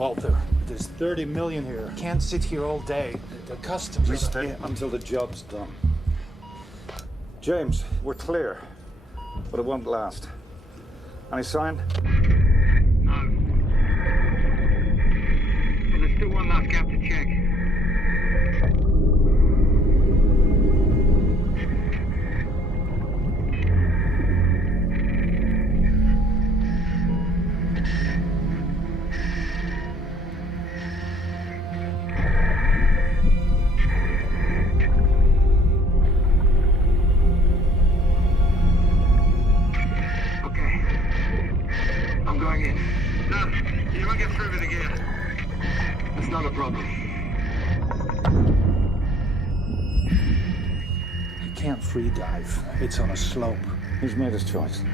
Walter, there's 30 million here. Can't sit here all day. The customs... We stay until the job's done. James, we're clear, but it won't last. Any sign? No. But there's still one last gap to check. Free dive. It's on a slope. He's made his choice.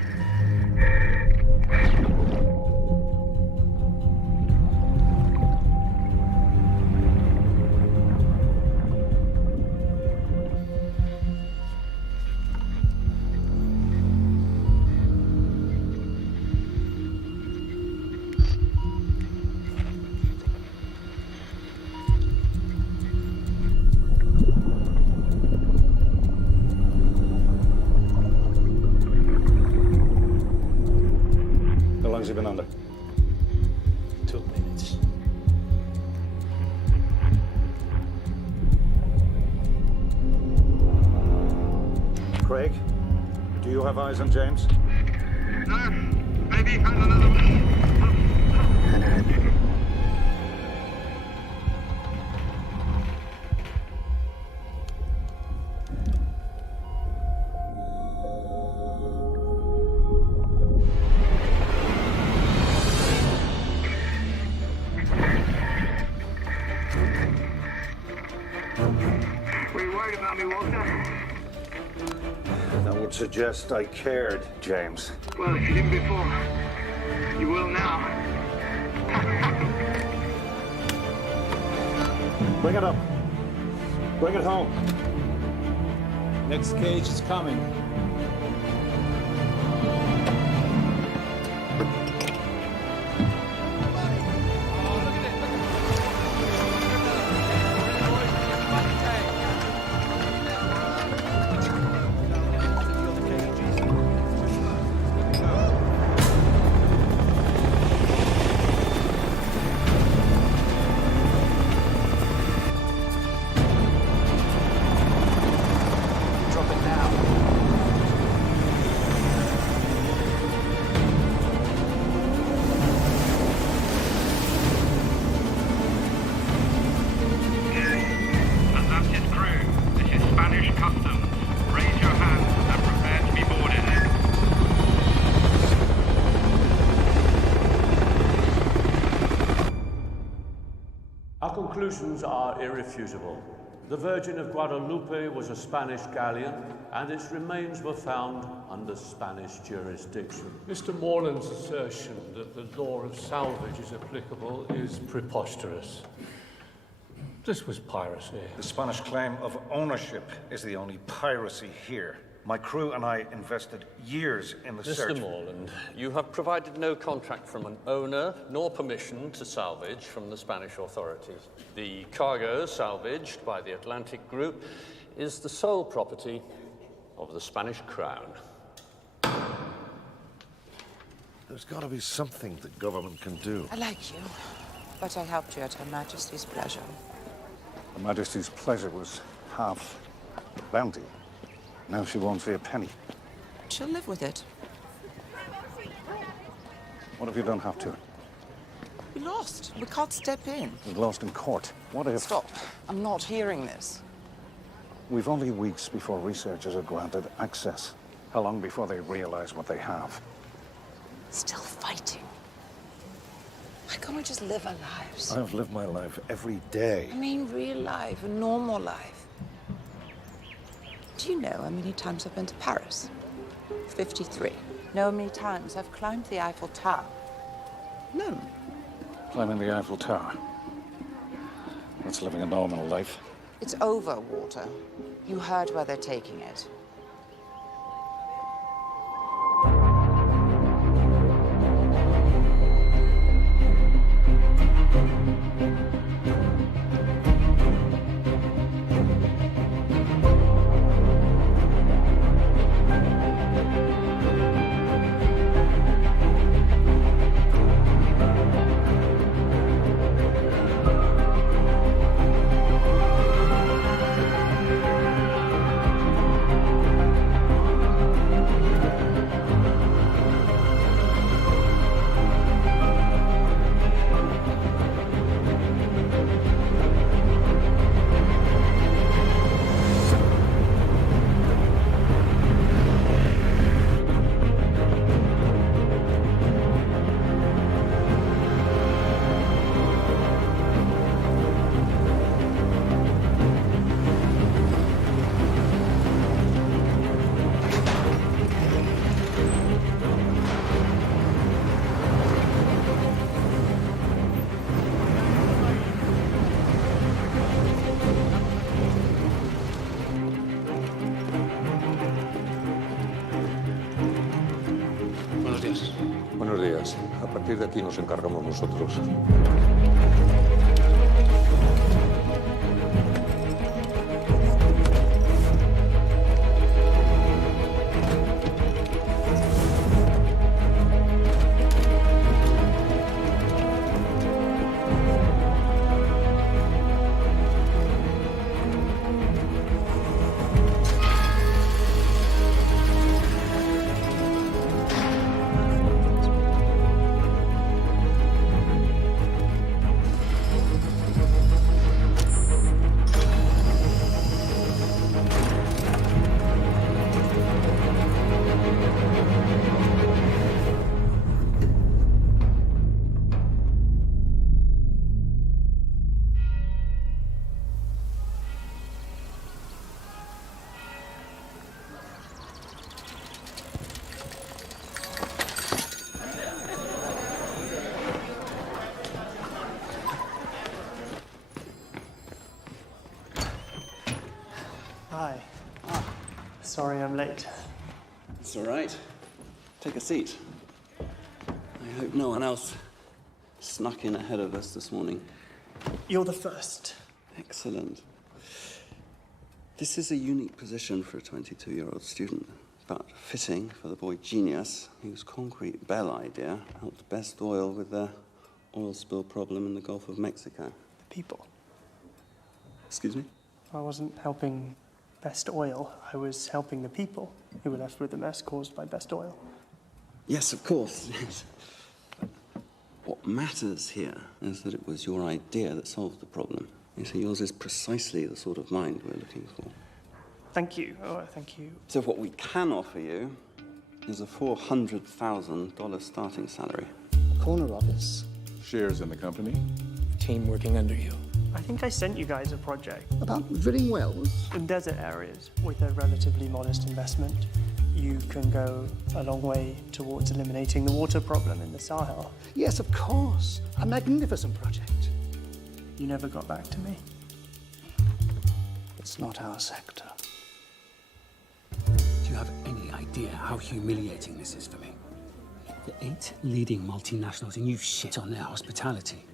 How long's he been under? 2 minutes. Craig, do you have eyes on James? No. Maybe he found another one. Were you worried about me, Walter? That would suggest I cared, James. Well, if you didn't before, you will now. Bring it up. Bring it home. Next cage is coming. Our conclusions are irrefutable. The Virgin of Guadalupe was a Spanish galleon, and its remains were found under Spanish jurisdiction. Mr. Morland's assertion that the law of salvage is applicable is preposterous. This was piracy. The Spanish claim of ownership is the only piracy here. My crew and I invested years in the search. Mr. Morland, you have provided no contract from an owner, nor permission to salvage from the Spanish authorities. The cargo salvaged by the Atlantic Group is the sole property of the Spanish Crown. There's got to be something the government can do. I like you, but I helped you at Her Majesty's pleasure. Her Majesty's pleasure was half the bounty. Now she won't see a penny. She'll live with it. What if you don't have to? We lost. We can't step in. We lost in court. What if... Stop. I'm not hearing this. We've only weeks before researchers are granted access. How long before they realize what they have? Still fighting. Why can't we just live our lives? I've lived my life every day. I mean real life, a normal life. Do you know how many times I've been to Paris? 53. Know how many times I've climbed the Eiffel Tower? None. Climbing the Eiffel Tower. That's living a normal life. It's over, Walter. You heard where they're taking it. Buenos días. A partir de aquí nos encargamos nosotros. Hi. Sorry I'm late. It's all right. Take a seat. I hope no one else snuck in ahead of us this morning. You're the first. Excellent. This is a unique position for a 22-year-old student, but fitting for the boy genius whose concrete bell idea helped Best Oil with their oil spill problem in the Gulf of Mexico. The people. Excuse me? I wasn't helping Best Oil. I was helping the people who were left with the mess caused by Best Oil. Yes, of course. Yes. What matters here is that it was your idea that solved the problem. You see, yours is precisely the sort of mind we're looking for. Thank you. Oh, thank you. So what we can offer you is a $400,000 starting salary. Corner office. Shares in the company. Team working under you. I think I sent you guys a project. About drilling wells? In desert areas, with a relatively modest investment, you can go a long way towards eliminating the water problem in the Sahel. Yes, of course. A magnificent project. You never got back to me. It's not our sector. Do you have any idea how humiliating this is for me? The 8 leading multinationals and you shit on their hospitality.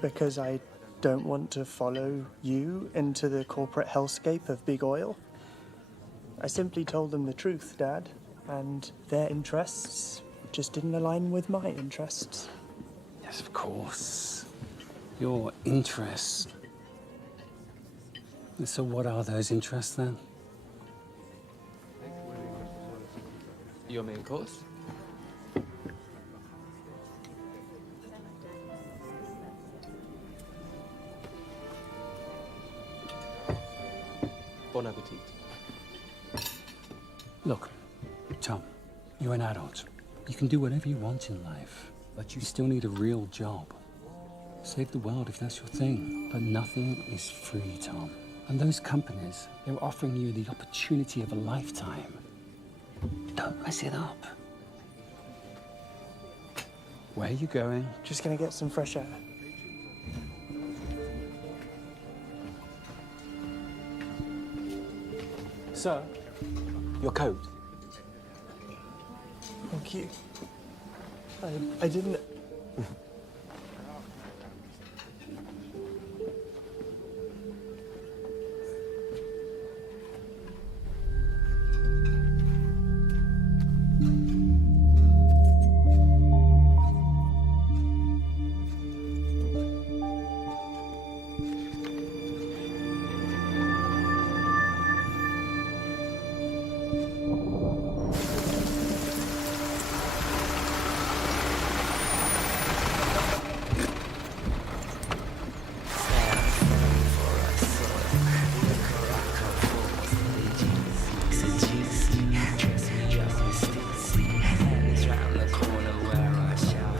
Because I don't want to follow you into the corporate hellscape of big oil. I simply told them the truth, Dad, and their interests just didn't align with my interests. Yes, of course. Your interests. So what are those interests then? Your main course? Bon appetit. Look, Tom, you're an adult. You can do whatever you want in life, but you still need a real job. Save the world if that's your thing. But nothing is free, Tom. And those companies, they're offering you the opportunity of a lifetime. Don't mess it up. Where are you going? Just gonna get some fresh air. Sir, your coat. Thank you. I didn't...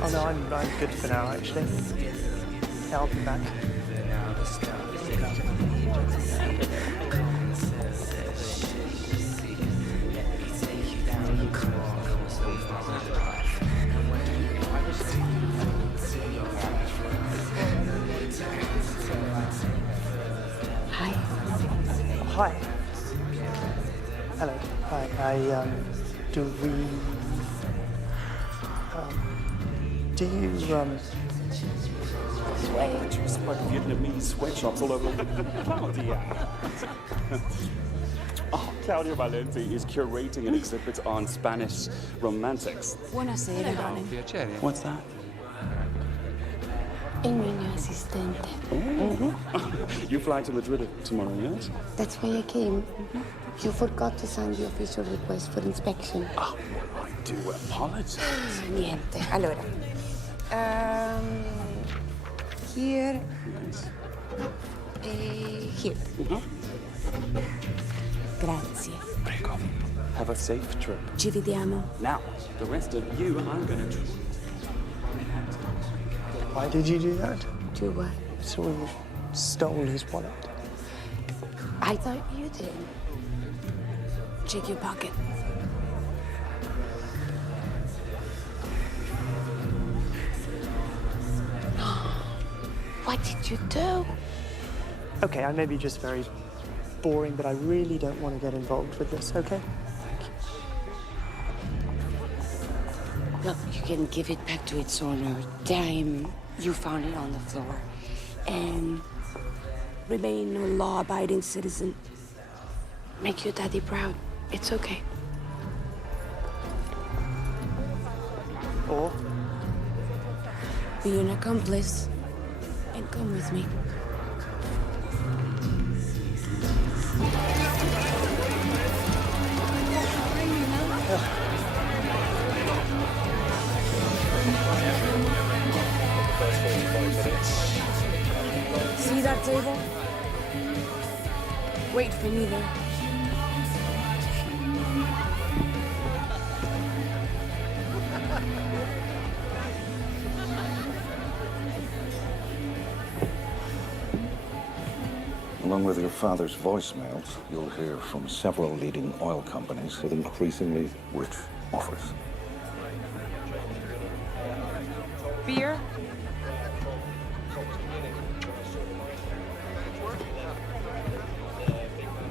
Oh no, I'm good for now, actually. Yeah, I'll be back. Hi. Hi. Hello. Hi. Do we... Do you, Just like Vietnamese sweatshops all over. Claudia. Claudia Valenti is curating an exhibit on Spanish romantics. Buonasera, Ronnie. Piacere. What's that? Il mio assistente. You fly to Madrid tomorrow, yes? That's why I came. You forgot to sign the official request for inspection. Oh, I do apologize. Niente. Allora. Here. Here. Grazie. Prego. Have a safe trip. Ci vediamo. Now, the rest of you, I'm gonna... Why did you do that? Do what? So you stole his wallet. I thought you did. Check your pocket. What did you do? Okay, I may be just very boring, but I really don't want to get involved with this, okay? Look, you can give it back to its owner. Time you found it on the floor. And remain a law-abiding citizen. Make your daddy proud. It's okay. Or? Be an accomplice and come with me. See that table? Wait for me there. Along with your father's voicemails, you'll hear from several leading oil companies with increasingly rich offers. Beer?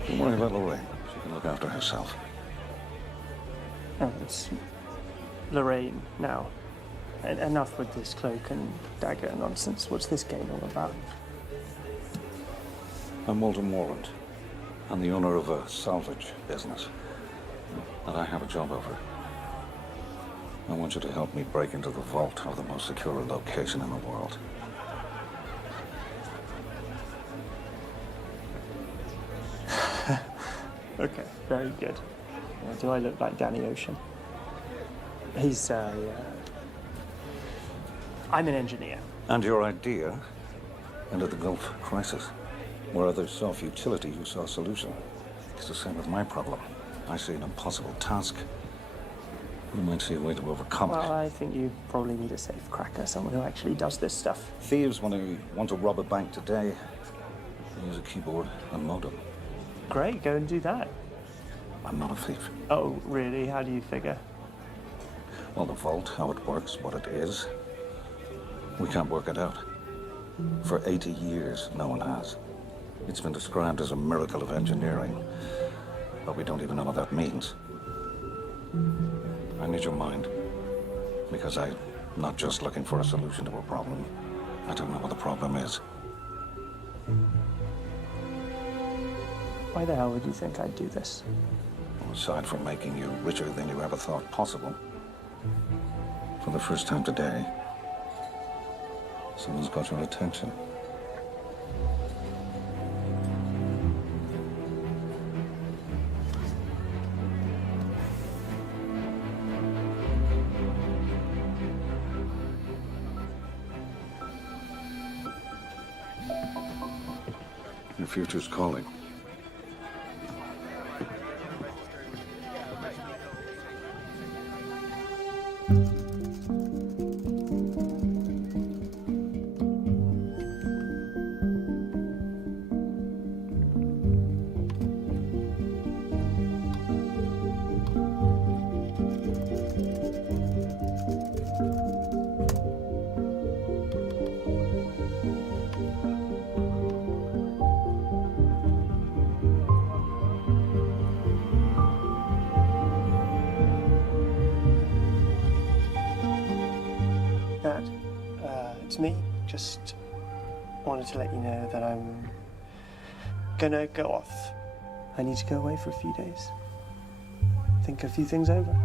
Don't worry about Lorraine. She can look after herself. Oh, it's Lorraine now. Enough with this cloak and dagger nonsense. What's this game all about? I'm Walter Morland. I'm the owner of a salvage business. And I have a job offer. I want you to help me break into the vault of the most secure location in the world. Okay, very good. Do I look like Danny Ocean? He's, I'm an engineer. And your idea ended the Gulf crisis. Where others saw futility, you saw a solution. It's the same with my problem. I see an impossible task. You might see a way to overcome it. Well, I think you probably need a safe cracker, someone who actually does this stuff. Thieves, when they want to rob a bank today, they use a keyboard and modem. Great, go and do that. I'm not a thief. Oh, really? How do you figure? Well, the vault, how it works, what it is, we can't work it out. For 80 years, no one has. It's been described as a miracle of engineering, but we don't even know what that means. I need your mind, because I'm not just looking for a solution to a problem. I don't know what the problem is. Why the hell would you think I'd do this? Well, aside from making you richer than you ever thought possible, for the first time today, someone's got your attention. Your future's calling. me. Just wanted to let you know that I'm gonna go off. I need to go away for a few days. Think a few things over.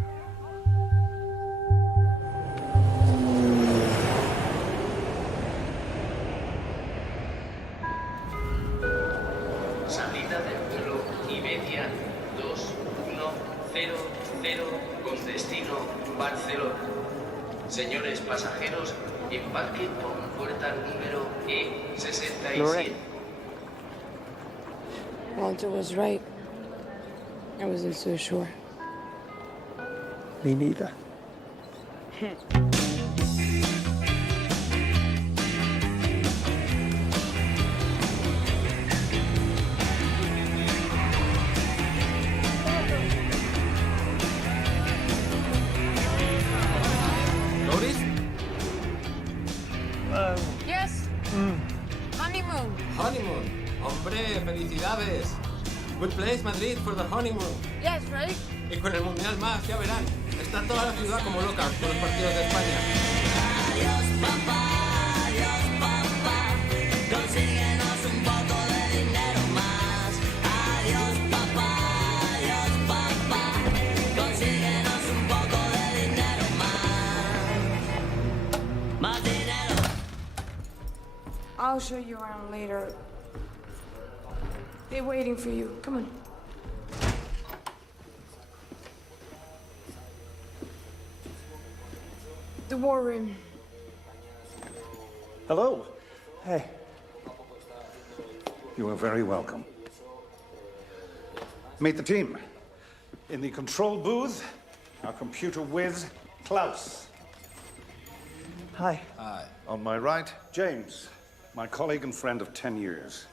Salida del vuelo Iberia 2100 con destino Barcelona. Señores pasajeros, embarquen por puerta número E67. Walter was right. I wasn't so sure. Me neither. Loris? Yes? Honeymoon. Honeymoon. Hombre, felicidades. Good place, Madrid, for the honeymoon. Yes, right? Y con el Mundial más, ya verán. Está toda la ciudad como loca con los partidos de España. Adiós, papá, consíguenos un poco de dinero más. Adiós, papá, consíguenos un poco de dinero más. Más dinero. I'll show you around later. They're waiting for you. Come on. The war room. Hello. Hey. You are very welcome. Meet the team. In the control booth, our computer whiz, Klaus. Hi. Hi. On my right, James, my colleague and friend of 10 years.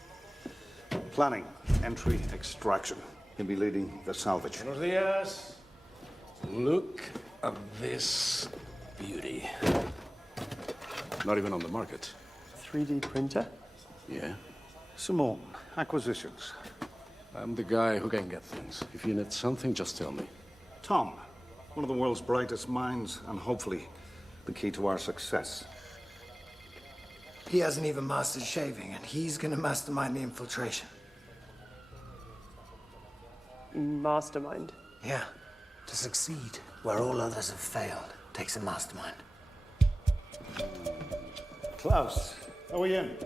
Planning, entry, extraction. He'll be leading the salvage. Buenos días. Look at this beauty. Not even on the market. 3D printer? Yeah. Simone, acquisitions. I'm the guy who can get things. If you need something, just tell me. Tom, one of the world's brightest minds, and hopefully the key to our success. He hasn't even mastered shaving, and he's gonna mastermind the infiltration. Mastermind? Yeah. To succeed where all others have failed takes a mastermind. Klaus, are we in?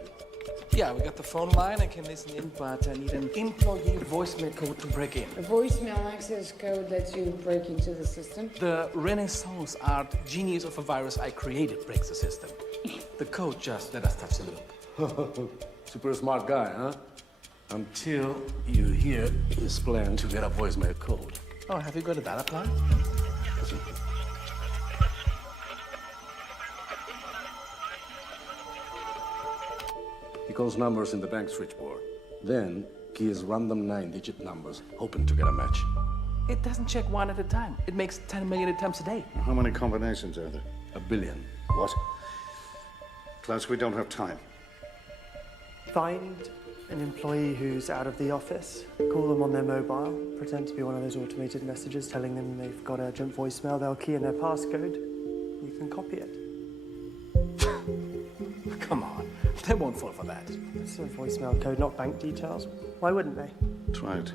Yeah, we got the phone line. I can listen in, but I need an employee voicemail code to break in. A voicemail access code lets you break into the system. The Renaissance art genius of a virus I created breaks the system. The code just let us touch the loop. Super smart guy, huh? Until you hear his plan to get a voicemail code. Oh, have you got a data plan? Listen. He calls numbers in the bank switchboard. Then keys random 9-digit numbers, hoping to get a match. It doesn't check one at a time. It makes 10 million attempts a day. How many combinations are there? 1 billion. What? Klaus, we don't have time. Find an employee who's out of the office, call them on their mobile, pretend to be one of those automated messages telling them they've got urgent voicemail, they'll key in their passcode, you can copy it. Come on, they won't fall for that. It's a voicemail code, not bank details. Why wouldn't they? Try it.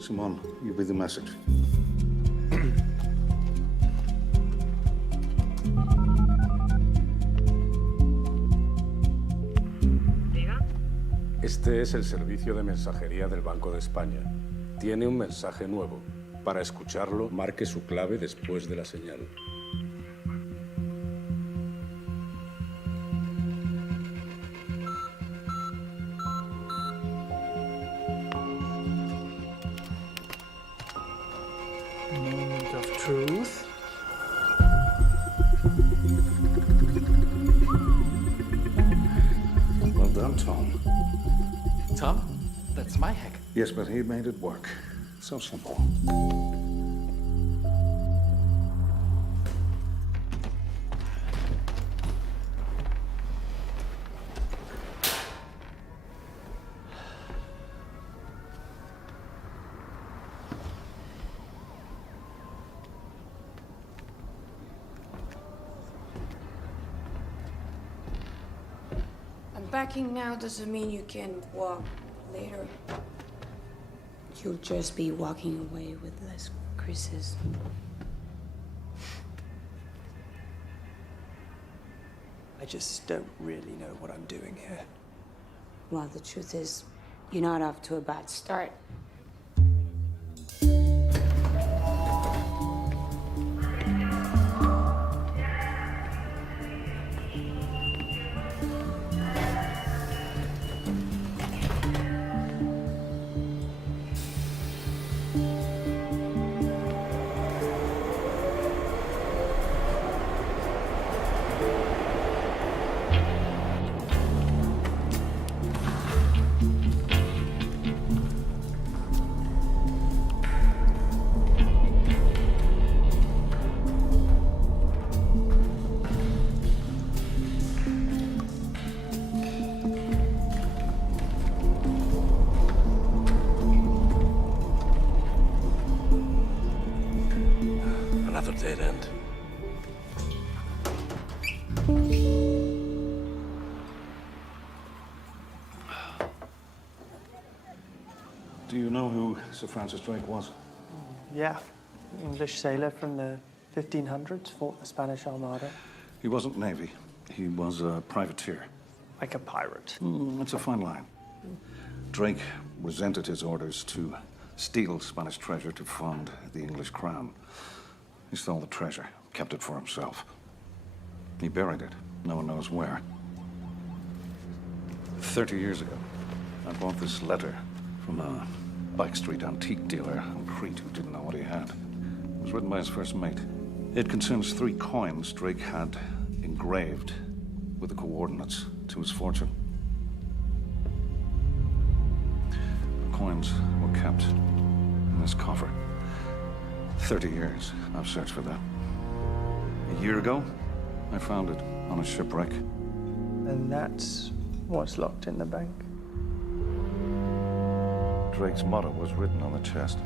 Simone, you be the message. Este es el servicio de mensajería del Banco de España. Tiene un mensaje nuevo. Para escucharlo, marque su clave después de la señal. Moment of truth. Well done, Tom. Tom, that's my hack. Yes, but he made it work. So simple. backing now doesn't mean you can walk later. You'll just be walking away with less Chris's. I just don't really know what I'm doing here. Well, the truth is, you're not off to a bad start. Another dead end. Do you know who Sir Francis Drake was? Yeah, English sailor from the 1500s, fought the Spanish Armada. He wasn't Navy. He was a privateer. Like a pirate. It's a fine line. Drake resented his orders to steal Spanish treasure to fund the English crown. He stole the treasure, kept it for himself. He buried it. No one knows where. 30 years ago, I bought this letter from a Bike Street antique dealer on Crete who didn't know what he had. It was written by his first mate. It concerns 3 coins Drake had engraved with the coordinates to his fortune. The coins were kept in this coffer. 30 years I've searched for that. A year ago, I found it on a shipwreck. And that's what's locked in the bank. Drake's motto was written on the chest.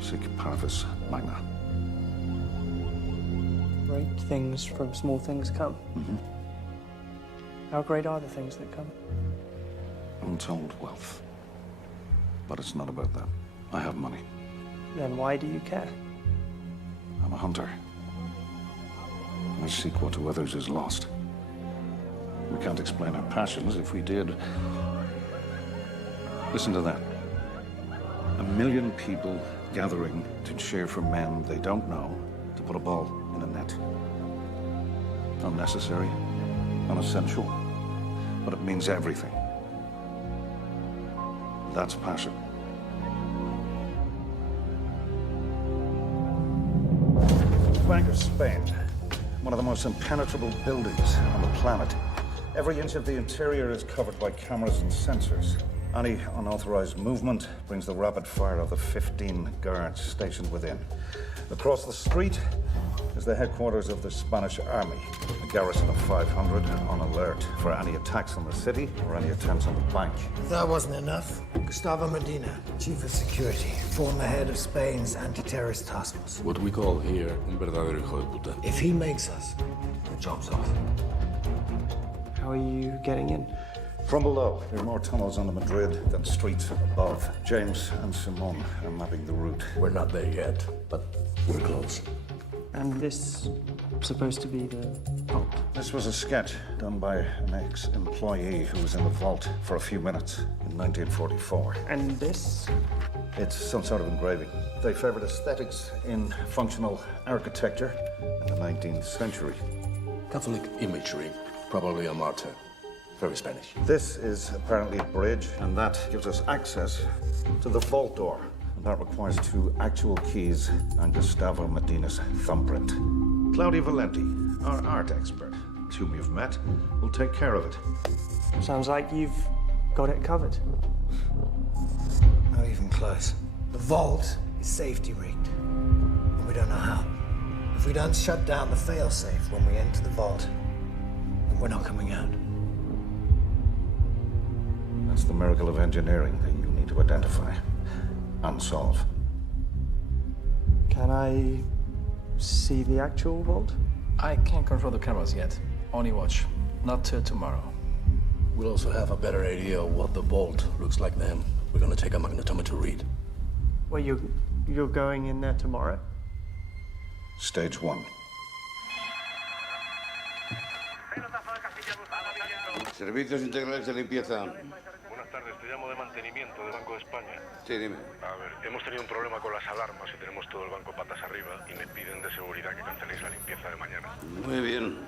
Sic parvis magna. Great things from small things come. Mm-hmm. How great are the things that come? Untold wealth. But it's not about that. I have money. Then why do you care? I'm a hunter. I seek what to others is lost. We can't explain our passions. If we did... Listen to that. 1 million people gathering to cheer for men they don't know to put a ball in a net. Unnecessary, unessential, but it means everything. That's passion. Bank of Spain, one of the most impenetrable buildings on the planet. Every inch of the interior is covered by cameras and sensors. Any unauthorized movement brings the rapid fire of the 15 guards stationed within. Across the street is the headquarters of the Spanish Army, a garrison of 500 on alert for any attacks on the city or any attempts on the bank. If that wasn't enough, Gustavo Medina, Chief of Security, former head of Spain's anti-terrorist task force. What we call here un verdadero hijo de puta. If he makes us, the job's off. How are you getting in? From below. There are more tunnels under Madrid than streets above. James and Simone are mapping the route. We're not there yet, but we're close. And this supposed to be the vault? This was a sketch done by an ex-employee who was in the vault for a few minutes in 1944. And this? It's some sort of engraving. They favored aesthetics in functional architecture in the 19th century. Catholic imagery, probably a martyr. Very Spanish. This is apparently a bridge, and that gives us access to the vault door. And that requires 2 actual keys and Gustavo Medina's thumbprint. Claudia Valenti, our art expert, whom you've met, will take care of it. Sounds like you've got it covered. Not even close. The vault is safety rigged, and we don't know how. If we don't shut down the failsafe when we enter the vault, then we're not coming out. That's the miracle of engineering that you need to identify and solve. Can I see the actual vault? I can't control the cameras yet. Only watch. Not till tomorrow. We'll also have a better idea of what the vault looks like then. We're gonna take a magnetometer read. Well, you're going in there tomorrow? Stage 1. Servicios integrales de limpieza. Buenas tardes, te llamo de mantenimiento del Banco de España. Sí, dime. A ver, hemos tenido un problema con las alarmas y tenemos todo el banco patas arriba y me piden de seguridad que canceléis la limpieza de mañana. Muy bien.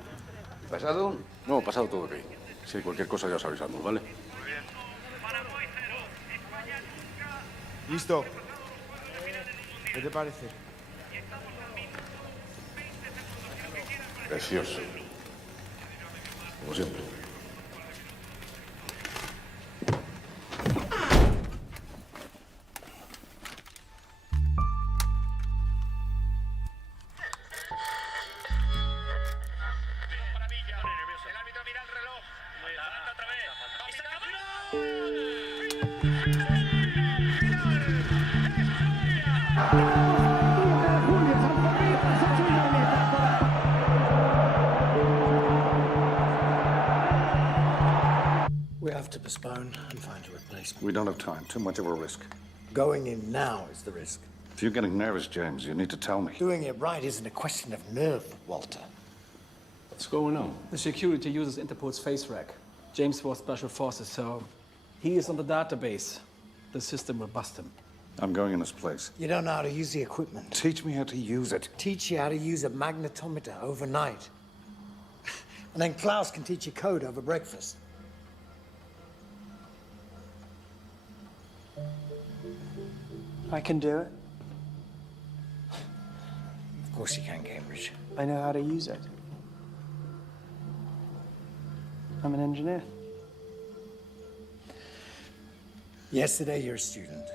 ¿Pasado? No, pasado todo ok. Si hay cualquier cosa ya os avisamos, ¿vale? Listo. ¿Qué te parece? Precioso. Como siempre. We have to postpone and find a replacement. We don't have time. Too much of a risk. Going in now is the risk. If you're getting nervous, James, you need to tell me. Doing it right isn't a question of nerve, Walter. What's going on? The security uses Interpol's face rack. James was Special Forces, so he is on the database. The system will bust him. I'm going in his place. You don't know how to use the equipment. Teach me how to use it. Teach you how to use a magnetometer overnight. And then Klaus can teach you code over breakfast. I can do it. Of course you can, Cambridge. I know how to use it. I'm an engineer. Yesterday you're a student.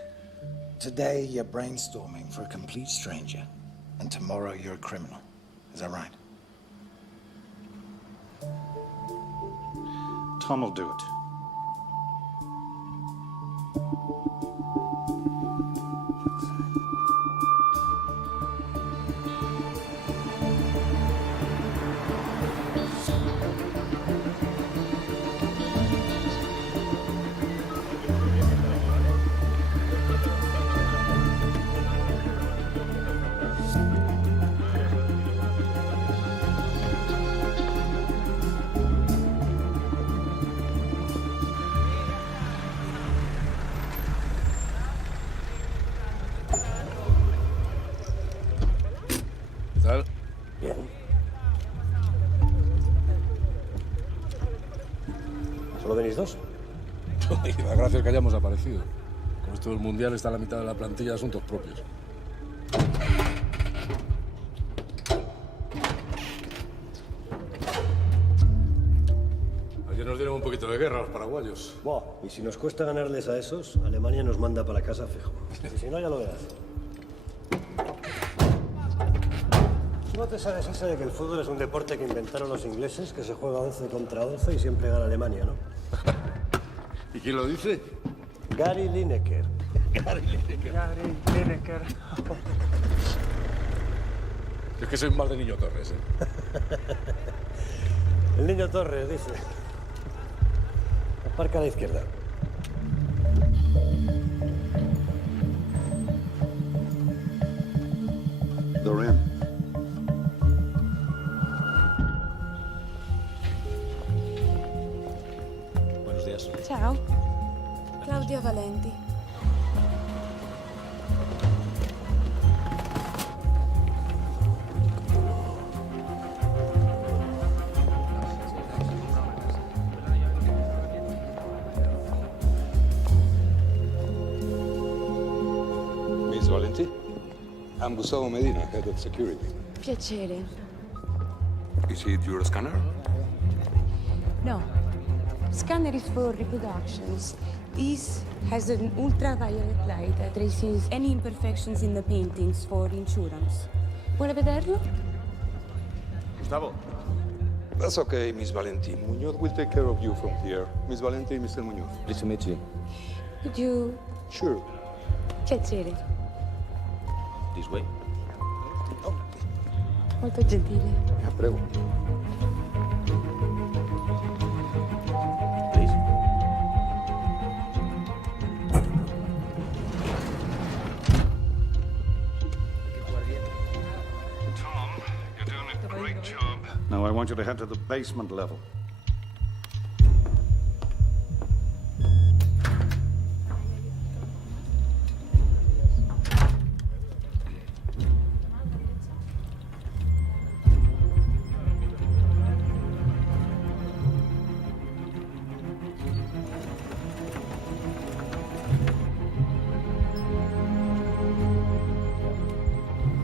Today you're brainstorming for a complete stranger. And tomorrow you're a criminal. Is that right? Tom will do it. ¿Qué tal? Bien. ¿Solo venís dos? Y la gracia es que hayamos aparecido. Con esto del mundial está la mitad de la plantilla de asuntos propios. Ayer nos dieron un poquito de guerra a los paraguayos. Buah, y si nos cuesta ganarles a esos, Alemania nos manda para casa fijo. Y si no, ya lo verás. ¿No te sabes esa de que el fútbol es un deporte que inventaron los ingleses, que se juega 11 contra 11 y siempre gana Alemania, ¿no? ¿Y quién lo dice? Gary Lineker. Gary Lineker. Es que soy más de Niño Torres, ¿eh? El Niño Torres, dice. Aparca a la izquierda. They're in. Buenos días. Ciao. Claudia Valenti. Miss Valenti? I'm Gustavo Medina, head of security. Piacere. Is it your scanner? No. Scanner is for reproductions. This has an ultraviolet light that traces any imperfections in the paintings for insurance. Vuole vederlo? Gustavo. That's okay, Miss Valenti. Muñoz will take care of you from here. Miss Valenti, Mr. Muñoz. Pleased to meet you. Could you... Sure. Piacere. This way. Molto gentile. Prego. Please. Now I want you to head to the basement level.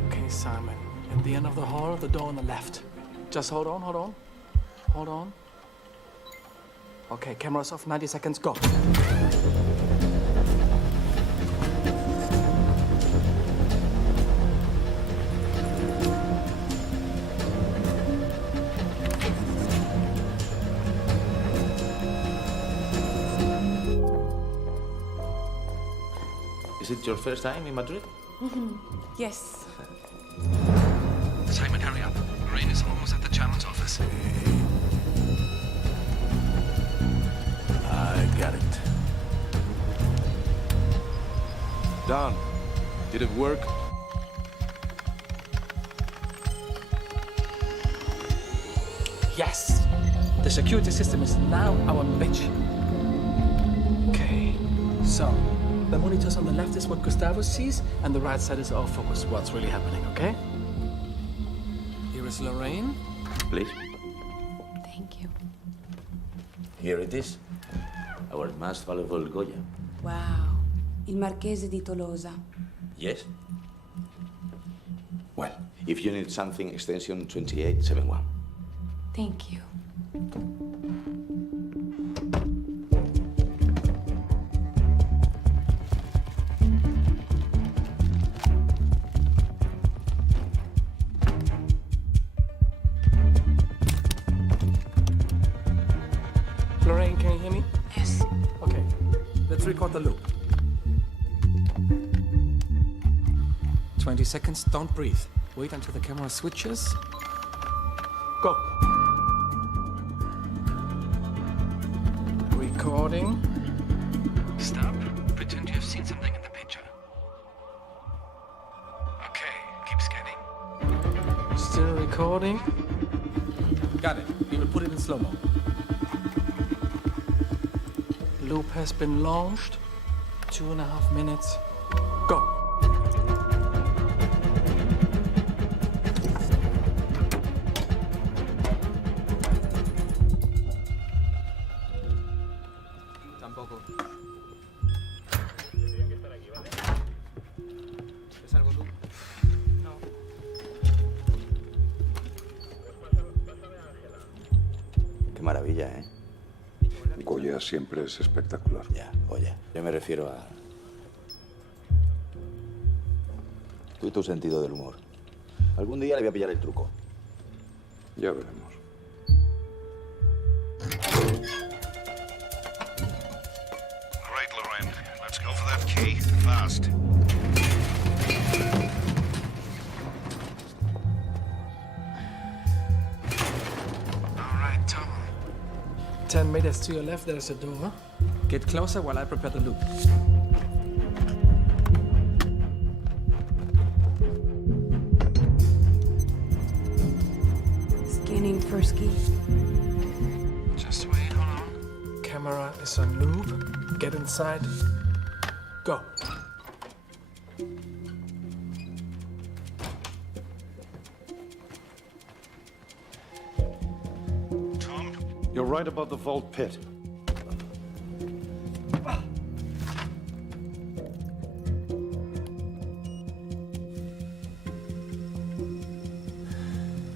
Okay, Simon. At the end of the hall, the door on the left. Just hold on, hold on. Hold on. Okay, cameras off, 90 seconds, go. Is it your first time in Madrid? Yes. Simon, hurry up. Lorraine is almost at the Chairman's office. I got it. Don, did it work? Yes! The security system is now our bitch. Okay, so the monitors on the left is what Gustavo sees, and the right side is our focus, what's really happening, okay? Here is Lorraine. Please. Thank you. Here it is. Our most valuable Goya. Wow. Il Marchese di Tolosa. Yes? Well, if you need something, extension 2871. Thank you. Lorraine, can you hear me? Yes. Okay, let's record the loop. 20 seconds, don't breathe. Wait until the camera switches. Go. Recording. Stop. Pretend you have seen something in the picture. Okay, keep scanning. Still recording. Got it. We will put it in slow-mo. Loop has been launched. 2.5 minutes. Go. Tampoco. ¿Es algo tú? No. Qué maravilla, ¿eh? Goya siempre es espectacular. Ya, Goya. Yo me refiero a... Tú y tu sentido del humor. Algún día le voy a pillar el truco. Ya veremos. Right, Lorraine. Let's go for that key. Fast. All right, Tom. 10 meters to your left, there's a door. Get closer while I prepare the loop. Scanning first key. Just wait, hold on. Camera is on loop. Get inside. Go. You're right above the vault pit.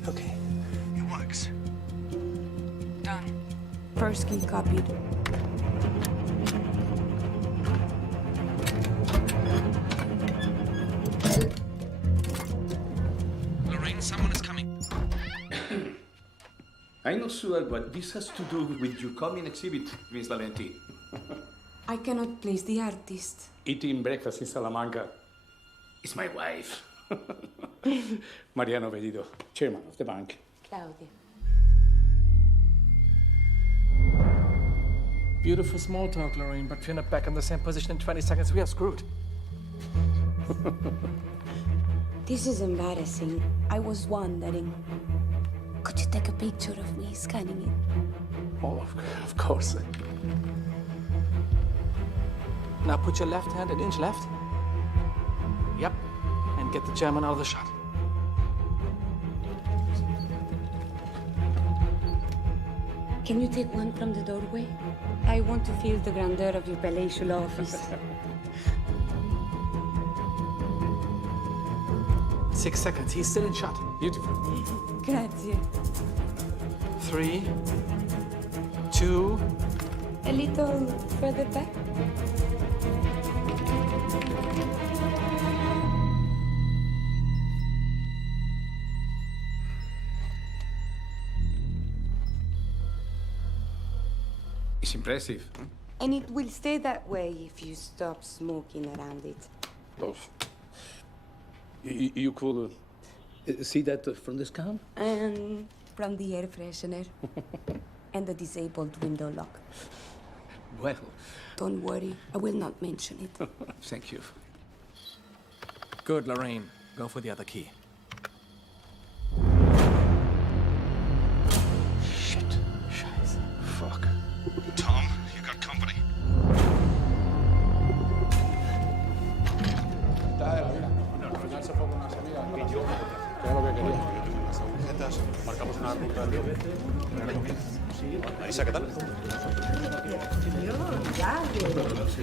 Okay. It works. Done. First key copied. Lorraine, someone is coming. I'm not sure what this has to do with your coming exhibit, Miss Valenti. I cannot please the artist. Eating breakfast in Salamanca is my wife. Mariano Bellido, chairman of the bank. Claudia. Beautiful small talk, Lorraine, but if you're not back in the same position in 20 seconds, we are screwed. This is embarrassing. I was wondering. Could you take a picture of me scanning it? Oh, of course. Now put your left hand an inch left. Yep. And get the German out of the shot. Can you take one from the doorway? I want to feel the grandeur of your palatial office. 6 seconds. He's still in shot. Beautiful. Grazie. 3, 2. A little further back. It's impressive. And it will stay that way if you stop smoking around it. Oh. You could see that from this car? And from the air freshener. And the disabled window lock. Well. Don't worry, I will not mention it. Thank you. Good, Lorraine. Go for the other key. Shit. Scheiße. Fuck. Tom, you got company. Isa, ¿qué tal?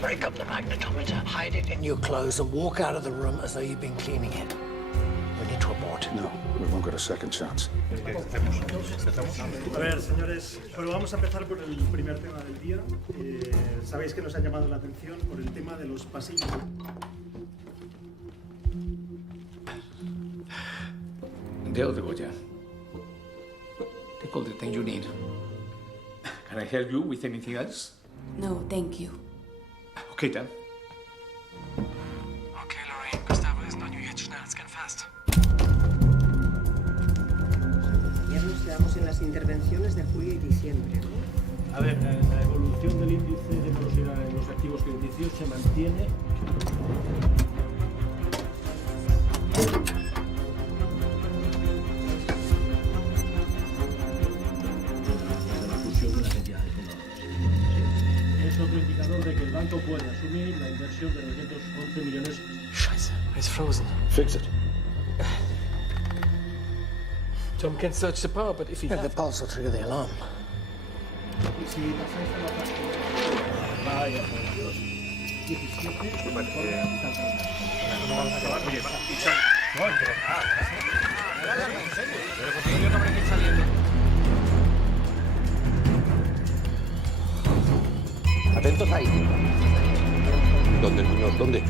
Break up the magnetometer, hide it in your clothes, and walk out of the room as though you've been cleaning it. We need to abort. No, we won't get a second chance. A ver, señores, bueno, vamos a empezar por el primer tema del día. Sabéis que nos ha llamado la atención por el tema de los pasillos. They'll do it, yeah. Take all the things you need. Can I help you with anything else? No, thank you. Okay, then. Okay, Lorraine, Gustavo ist noch nicht schnell, scan fast. Ya nos quedamos en las intervenciones de julio y diciembre, ¿no? A ver, la evolución del índice de morosidad en los activos crediticios se mantiene. Es otro indicador de que el banco puede asumir la inversión de 911 millones. Scheiße, it's frozen. Fix it. Tom can search the power, but if he... Yeah, the pulse will trigger the alarm. Y si pasáis a la página... Vaya, por Dios. 17... No vamos a acabar. Oye, Atentos ahí. ¿Dónde, Muñoz? ¿Dónde?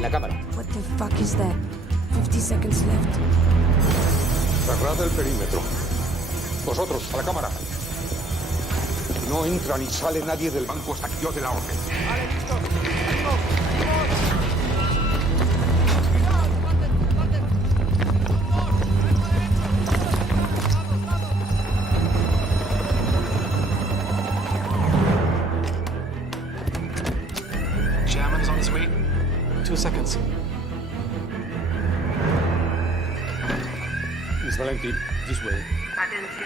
La cámara. What the fuck is that? 50 seconds left. Cerrad el perímetro. Vosotros, a la cámara. No entra ni sale nadie del banco hasta que yo dé la orden. Vale, listo. ¡Salimos! German is on his way. 2 seconds. Miss Valentine, this way.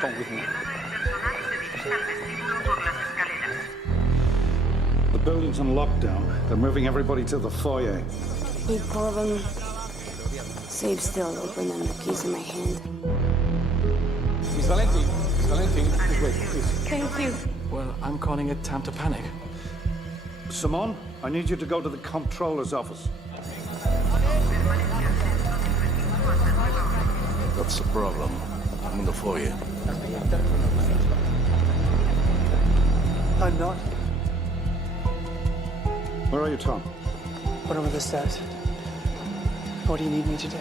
Come with me. The building's on lockdown. They're moving everybody to the foyer. Big Corbin. Safe still open and the keys in my hand. Miss Valentine, this way, please. Thank you. Well, I'm calling it time to panic. Simone, I need you to go to the comptroller's office. That's the problem. I'm in the foyer. I'm not. Where are you, Tom? Bottom of the stairs. What do you need me to do?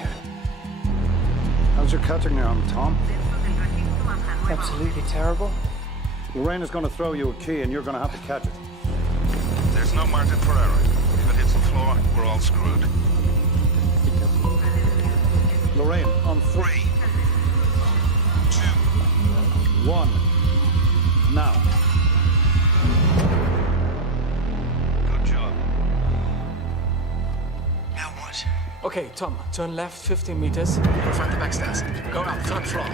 How's your catching arm, Tom? Absolutely terrible. Lorraine is going to throw you a key and you're going to have to catch it. There's no margin for error. If it hits the floor, we're all screwed. Lorraine, on 3, 2, 1, now. Good job. Now what? Okay, Tom, turn left 15 meters. You'll find the back stairs. Go up, 3rd floor.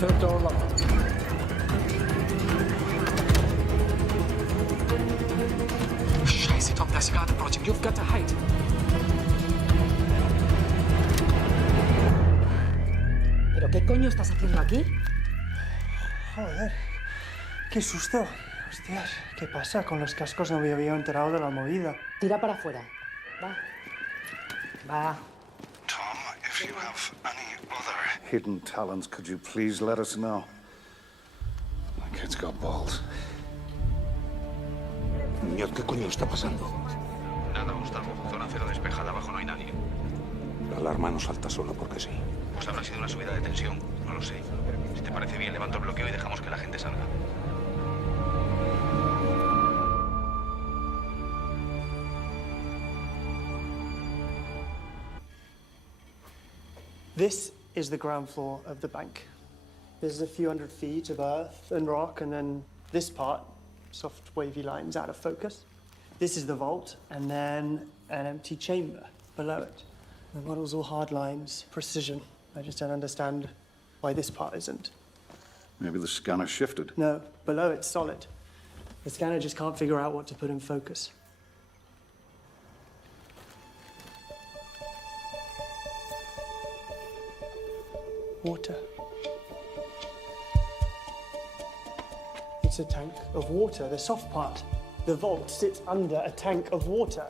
Third door locked. Scheiße, Tom, das ist gerade approaching. You've got to hide. ¿Pero qué coño estás haciendo aquí? Joder, qué susto. Hostias, ¿qué pasa? Con los cascos no me había enterado de la movida. Tira para afuera. Va. Va. Tom, if you have any other hidden talents, could you please let us know? My kid's got balls. Muñoz, ¿qué coño está pasando? Nada, Gustavo. Zona cero despejada, abajo no hay nadie. La alarma no salta sola porque sí. Pues habrá sido una subida de tensión, no lo sé. Si te parece bien, levanto el bloqueo y dejamos que la gente salga. This is the ground floor of the bank. There's a few hundred feet of earth and rock, and then this part, soft wavy lines out of focus. This is the vault, and then an empty chamber below it. The model's all hard lines, precision. I just don't understand why this part isn't. Maybe the scanner shifted. No, below it's solid. The scanner just can't figure out what to put in focus. Water. It's a tank of water, the soft part. The vault sits under a tank of water.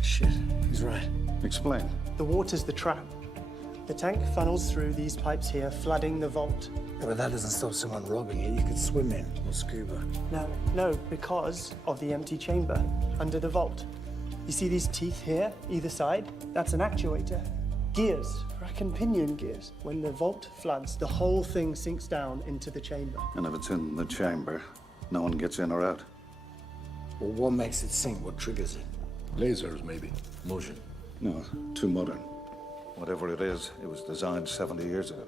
Shit, he's right. Explain. The water's the trap. The tank funnels through these pipes here, flooding the vault. Yeah, but that doesn't stop someone robbing it. You could swim in or scuba. No, because of the empty chamber under the vault. You see these teeth here, either side? That's an actuator. Gears, rack and pinion gears. When the vault floods, the whole thing sinks down into the chamber. And if it's in the chamber, no one gets in or out. Well, what makes it sink? What triggers it? Lasers, maybe. Motion. No, too modern. Whatever it is, it was designed 70 years ago.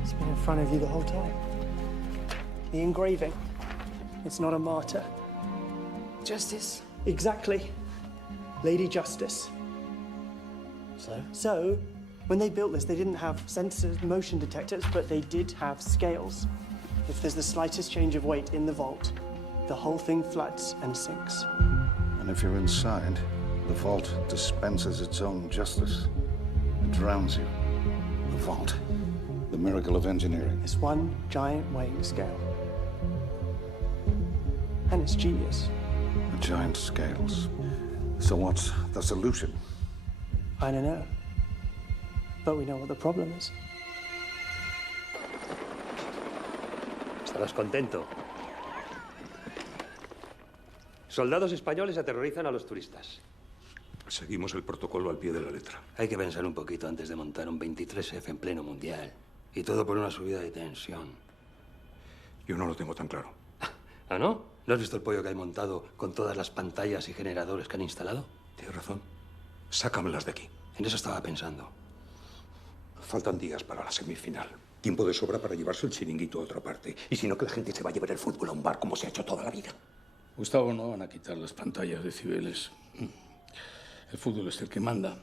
It's been in front of you the whole time. The engraving. It's not a martyr. Justice? Exactly. Lady Justice. So, when they built this, they didn't have sensors, motion detectors, but they did have scales. If there's the slightest change of weight in the vault, the whole thing floods and sinks. And if you're inside, the vault dispenses its own justice. It drowns you. The vault. The miracle of engineering. It's one giant weighing scale. And it's genius. The giant scales. So what's the solution? I don't know. But we know what the problem is. Estarás contento. Soldados españoles aterrorizan a los turistas. Seguimos el protocolo al pie de la letra. Hay que pensar un poquito antes de montar un 23F en pleno mundial. Y todo por una subida de tensión. Yo no lo tengo tan claro. ¿Ah, no? ¿No has visto el pollo que hay montado con todas las pantallas y generadores que han instalado? Tienes razón. Sácamelas de aquí. En eso estaba pensando. Faltan días para la semifinal. Tiempo de sobra para llevarse el chiringuito a otra parte. Y si no, que la gente se va a llevar el fútbol a un bar como se ha hecho toda la vida. Gustavo, no van a quitar las pantallas de Cibeles. El fútbol es el que manda.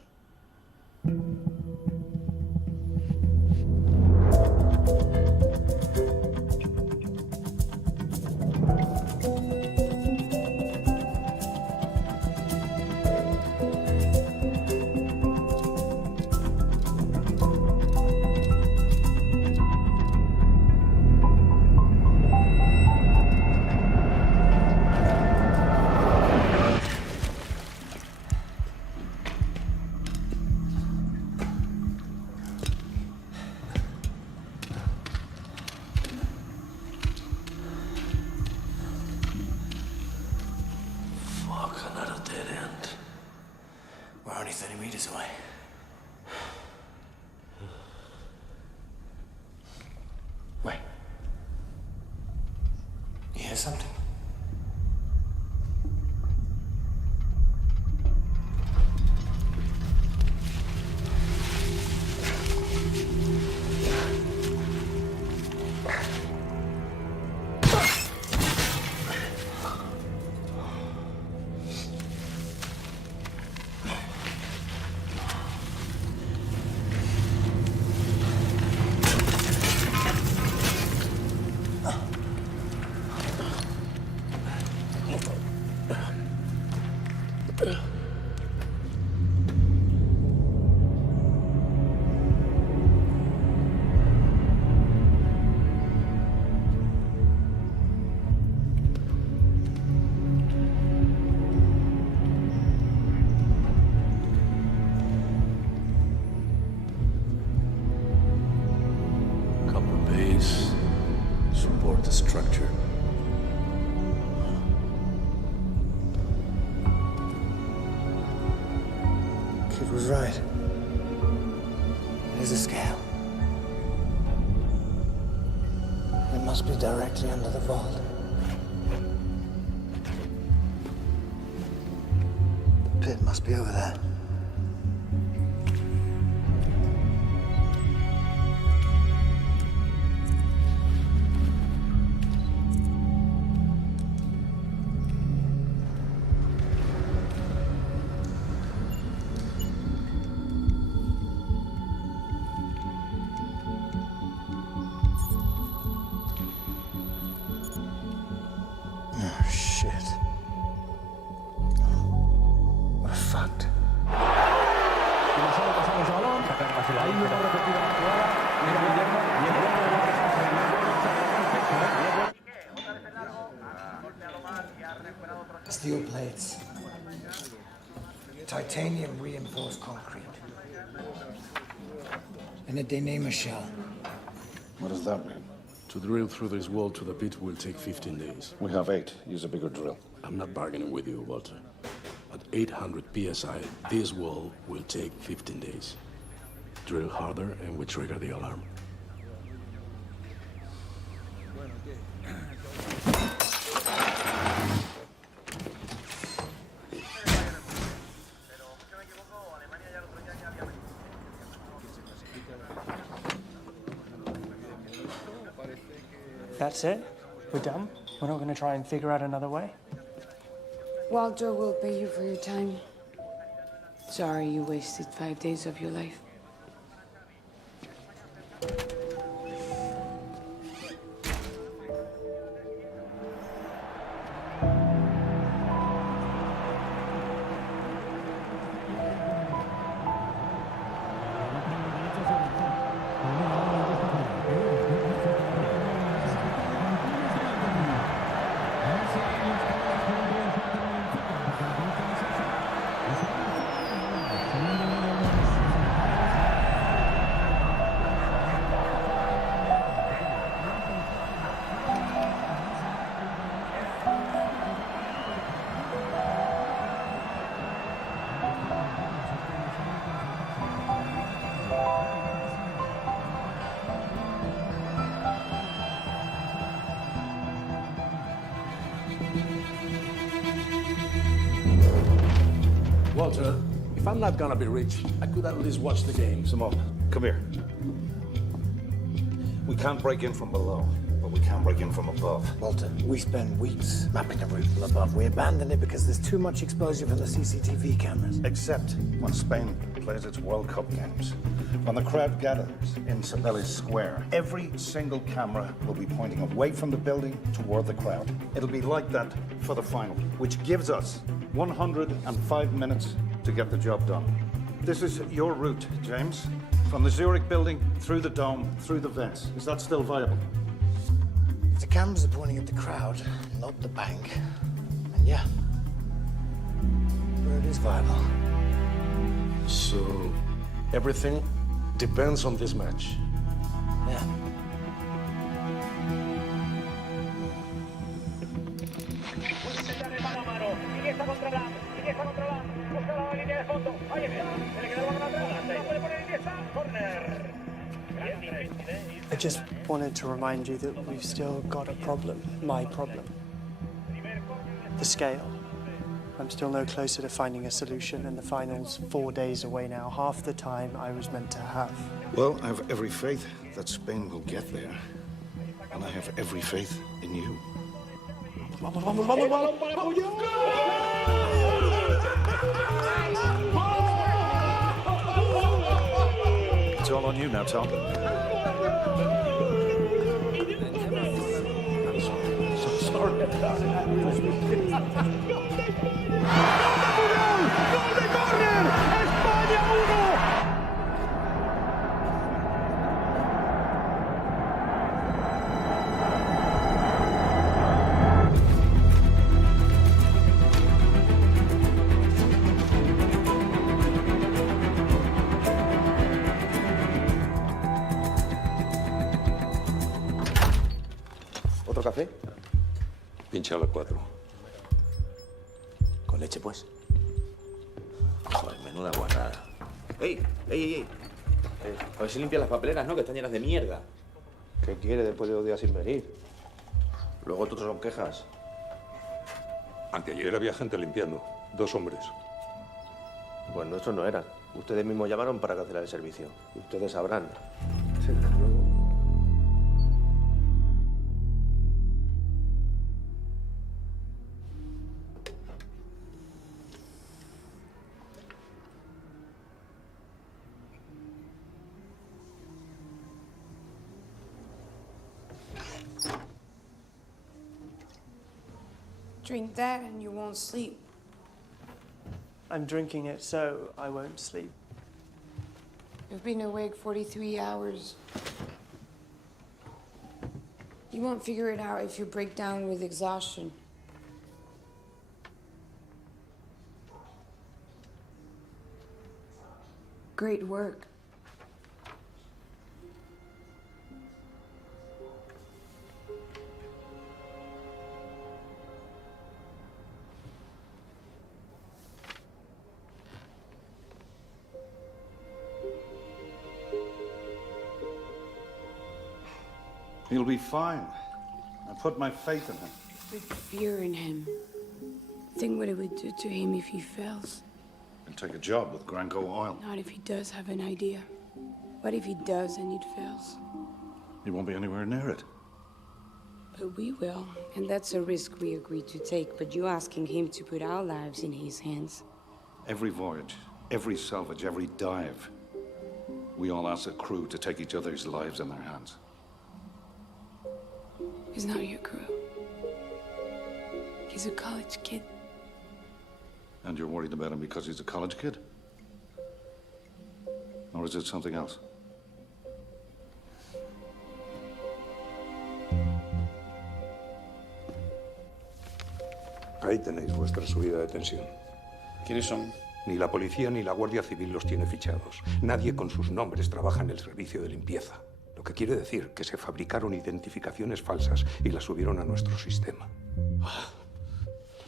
We're only 30 meters away. Wait. you something? Copper base, support the structure. Kid was right. It is a scale. It must be directly under the vault. The pit must be over there. Oh, shit. We're fucked. Steel plates. Titanium reinforced concrete. And a denema shell. What does that mean? To drill through this wall to the pit will take 15 days. We have 8. Use a bigger drill. I'm not bargaining with you, Walter. At 800 psi, this wall will take 15 days. Drill harder and we trigger the alarm. That's it? We're done? We're not going to try and figure out another way? Walter will pay you for your time. Sorry you wasted 5 days of your life. Walter, if I'm not gonna be rich, I could at least watch the game. Simone, come here. We can't break in from below, but we can break in from above. Walter, we spend weeks mapping the route from above. We abandon it because there's too much exposure from the CCTV cameras. Except when Spain plays its World Cup games. When the crowd gathers in Cibeles Square, every single camera will be pointing away from the building toward the crowd. It'll be like that for the final, which gives us 105 minutes to get the job done. This is your route, James. From the Zurich building, through the dome, through the vents. Is that still viable? The cameras are pointing at the crowd, not the bank. And yeah, road is viable. So, everything depends on this match. Yeah. I just wanted to remind you that we've still got a problem. My problem. the scale. I'm still no closer to finding a solution, and the final's 4 days away now, half the time I was meant to have. Well, I have every faith that Spain will get there. And I have every faith in you. Vamos, vamos, vamos, vamos, vamos. It's all on you now, Tom. ¿Otro café? Pincha a las 4. Con leche, pues. Joder, menuda guarrada. ¡Ey! ¡Ey, ey, ey! A ver si limpian las papeleras, ¿no? Que están llenas de mierda. ¿Qué quiere después de 2 días sin venir? Luego todos son quejas. Anteayer había gente limpiando. 2 hombres. Pues nuestros no eran. Ustedes mismos llamaron para cancelar el servicio. Ustedes sabrán. Drink that and you won't sleep. I'm drinking it so I won't sleep. You've been awake 43 hours. You won't figure it out if you break down with exhaustion. Great work. He'll be fine. I put my faith in him. With fear in him. Think what it would do to him if he fails. He'll take a job with Granco Oil. Not if he does have an idea. What if he does and it fails? He won't be anywhere near it. But we will, and that's a risk we agreed to take, but you asking him to put our lives in his hands. Every voyage, every salvage, every dive, we all ask a crew to take each other's lives in their hands. He's not your crew. He's a college kid. And you're worried about him because he's a college kid? Or is it something else? Ahí tenéis vuestra subida de tensión. ¿Quiénes son? Ni la policía ni la Guardia Civil los tiene fichados. Nadie con sus nombres trabaja en el servicio de limpieza. Lo que quiere decir que se fabricaron identificaciones falsas y las subieron a nuestro sistema.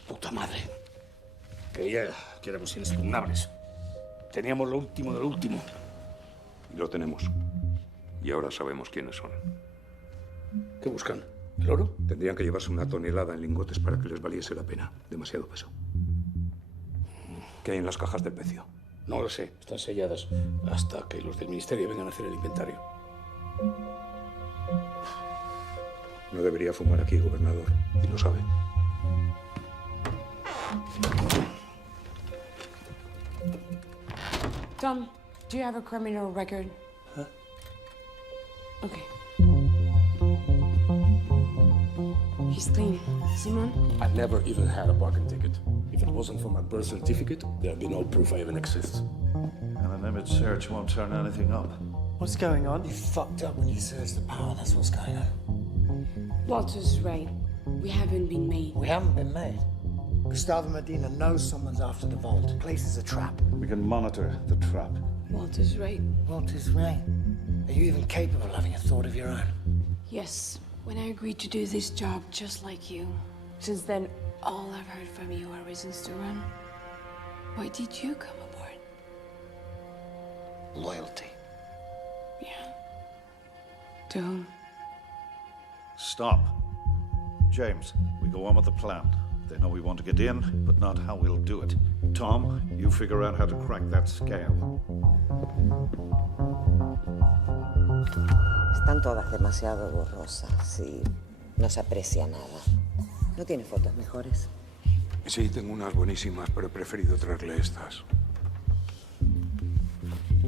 Puta madre. Creía que éramos inexpugnables. Teníamos lo último de lo último. Y lo tenemos. Y ahora sabemos quiénes son. ¿Qué buscan? ¿El oro? Tendrían que llevarse 1 tonelada en lingotes para que les valiese la pena. Demasiado peso. ¿Qué hay en las cajas del pecio? No lo sé. Están selladas hasta que los del ministerio vengan a hacer el inventario. No debería fumar aquí, gobernador. Y lo sabe. Tom, do you have a criminal record? Huh? Okay. He's clean. Simon? I never even had a parking ticket. If it wasn't for my birth certificate, there'd be no proof I even exist. And an image search won't turn anything up. What's going on? You fucked up when you searched the power, that's what's going on. Walter's right. We haven't been made. We haven't been made. Gustavo Medina knows someone's after the vault. The place is a trap. We can monitor the trap. Walter's right. Walter's right. Are you even capable of having a thought of your own? Yes, when I agreed to do this job just like you. Since then, all I've heard from you are reasons to run. Why did you come aboard? Loyalty. Yeah. To whom? Stop. James, we go on with the plan. They know we want to get in, but not how we'll do it. Tom, you figure out how to crack that scale. Están todas demasiado borrosas y no se aprecia nada. ¿No tiene fotos mejores? Sí, tengo unas buenísimas, pero he preferido traerle estas.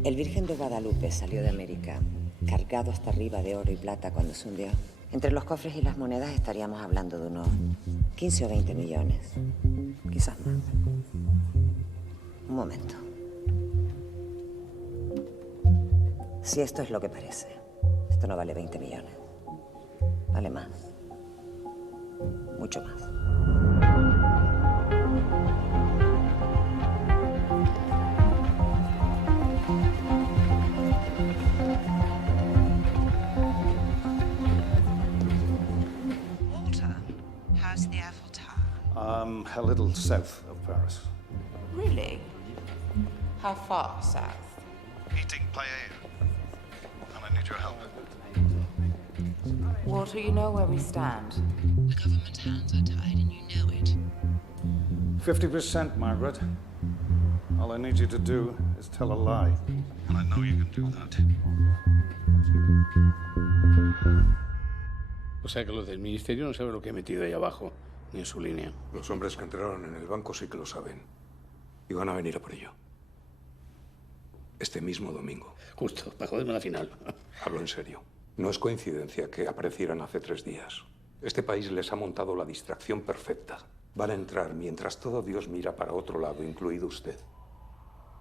El Virgen de Guadalupe salió de América, cargado hasta arriba de oro y plata cuando se hundió. Entre los cofres y las monedas estaríamos hablando de unos 15 o 20 millones. Quizás más. Un momento. Si esto es lo que parece, esto no vale 20 millones. Vale más. Mucho más. Walter, how's the Eiffel Tower? A little south of Paris. Really? How far south? Eating paella. And I need your help. Walter, you know where we stand. The government hands are tied and you know it. 50%, Margaret. All I need you to do is tell a lie. And I know you can do that. O sea que los del ministerio no saben lo que he metido ahí abajo, ni en su línea. Los hombres que entraron en el banco sí que lo saben. Y van a venir a por ello. Este mismo domingo. Justo, para joderme la final. Hablo en serio. No es coincidencia que aparecieran hace 3 días. Este país les ha montado la distracción perfecta. Van a entrar mientras todo Dios mira para otro lado, incluido usted.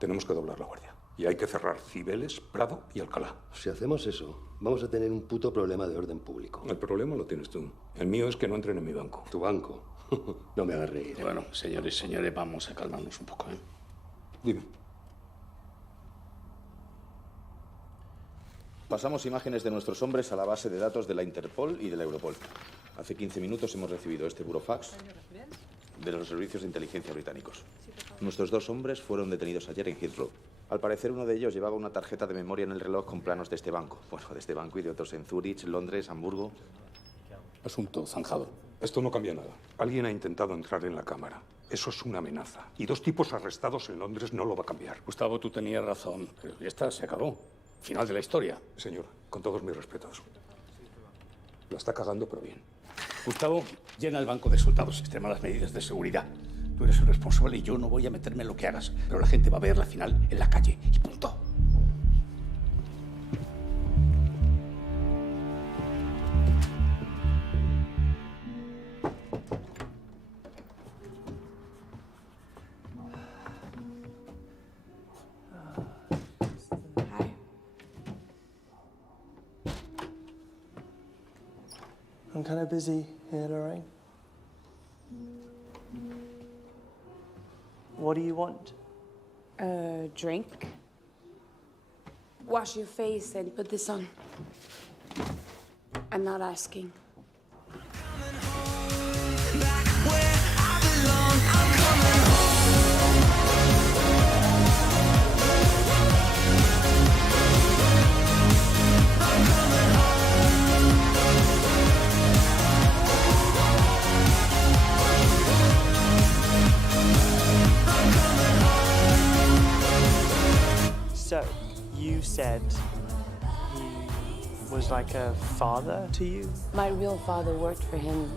Tenemos que doblar la guardia. Y hay que cerrar Cibeles, Prado y Alcalá. Si hacemos eso, vamos a tener un puto problema de orden público. El problema lo tienes tú. El mío es que no entren en mi banco. ¿Tu banco? No me hagas reír. Bueno, señores, vamos a calmarnos un poco, ¿eh? Dime. Pasamos imágenes de nuestros hombres a la base de datos de la Interpol y de la Europol. Hace 15 minutos hemos recibido este burofax de los servicios de inteligencia británicos. Nuestros 2 hombres fueron detenidos ayer en Heathrow. Al parecer, uno de ellos llevaba una tarjeta de memoria en el reloj con planos de este banco. Bueno, de este banco y de otros en Zúrich, Londres, Hamburgo. Asunto zanjado. Esto no cambia nada. Alguien ha intentado entrar en la cámara. Eso es una amenaza. Y 2 tipos arrestados en Londres no lo va a cambiar. Gustavo, tú tenías razón. Pero ya está, se acabó. Final de la historia. Señor, con todos mis respetos. La está cagando, pero bien. Gustavo, llena el banco de soldados, extrema las medidas de seguridad. Tú eres el responsable y yo no voy a meterme en lo que hagas. Pero la gente va a ver la final en la calle y punto. I'm kind of busy here, Lorraine. What do you want? Drink. Wash your face and put this on. I'm not asking. So, you said he was like a father to you? My real father worked for him.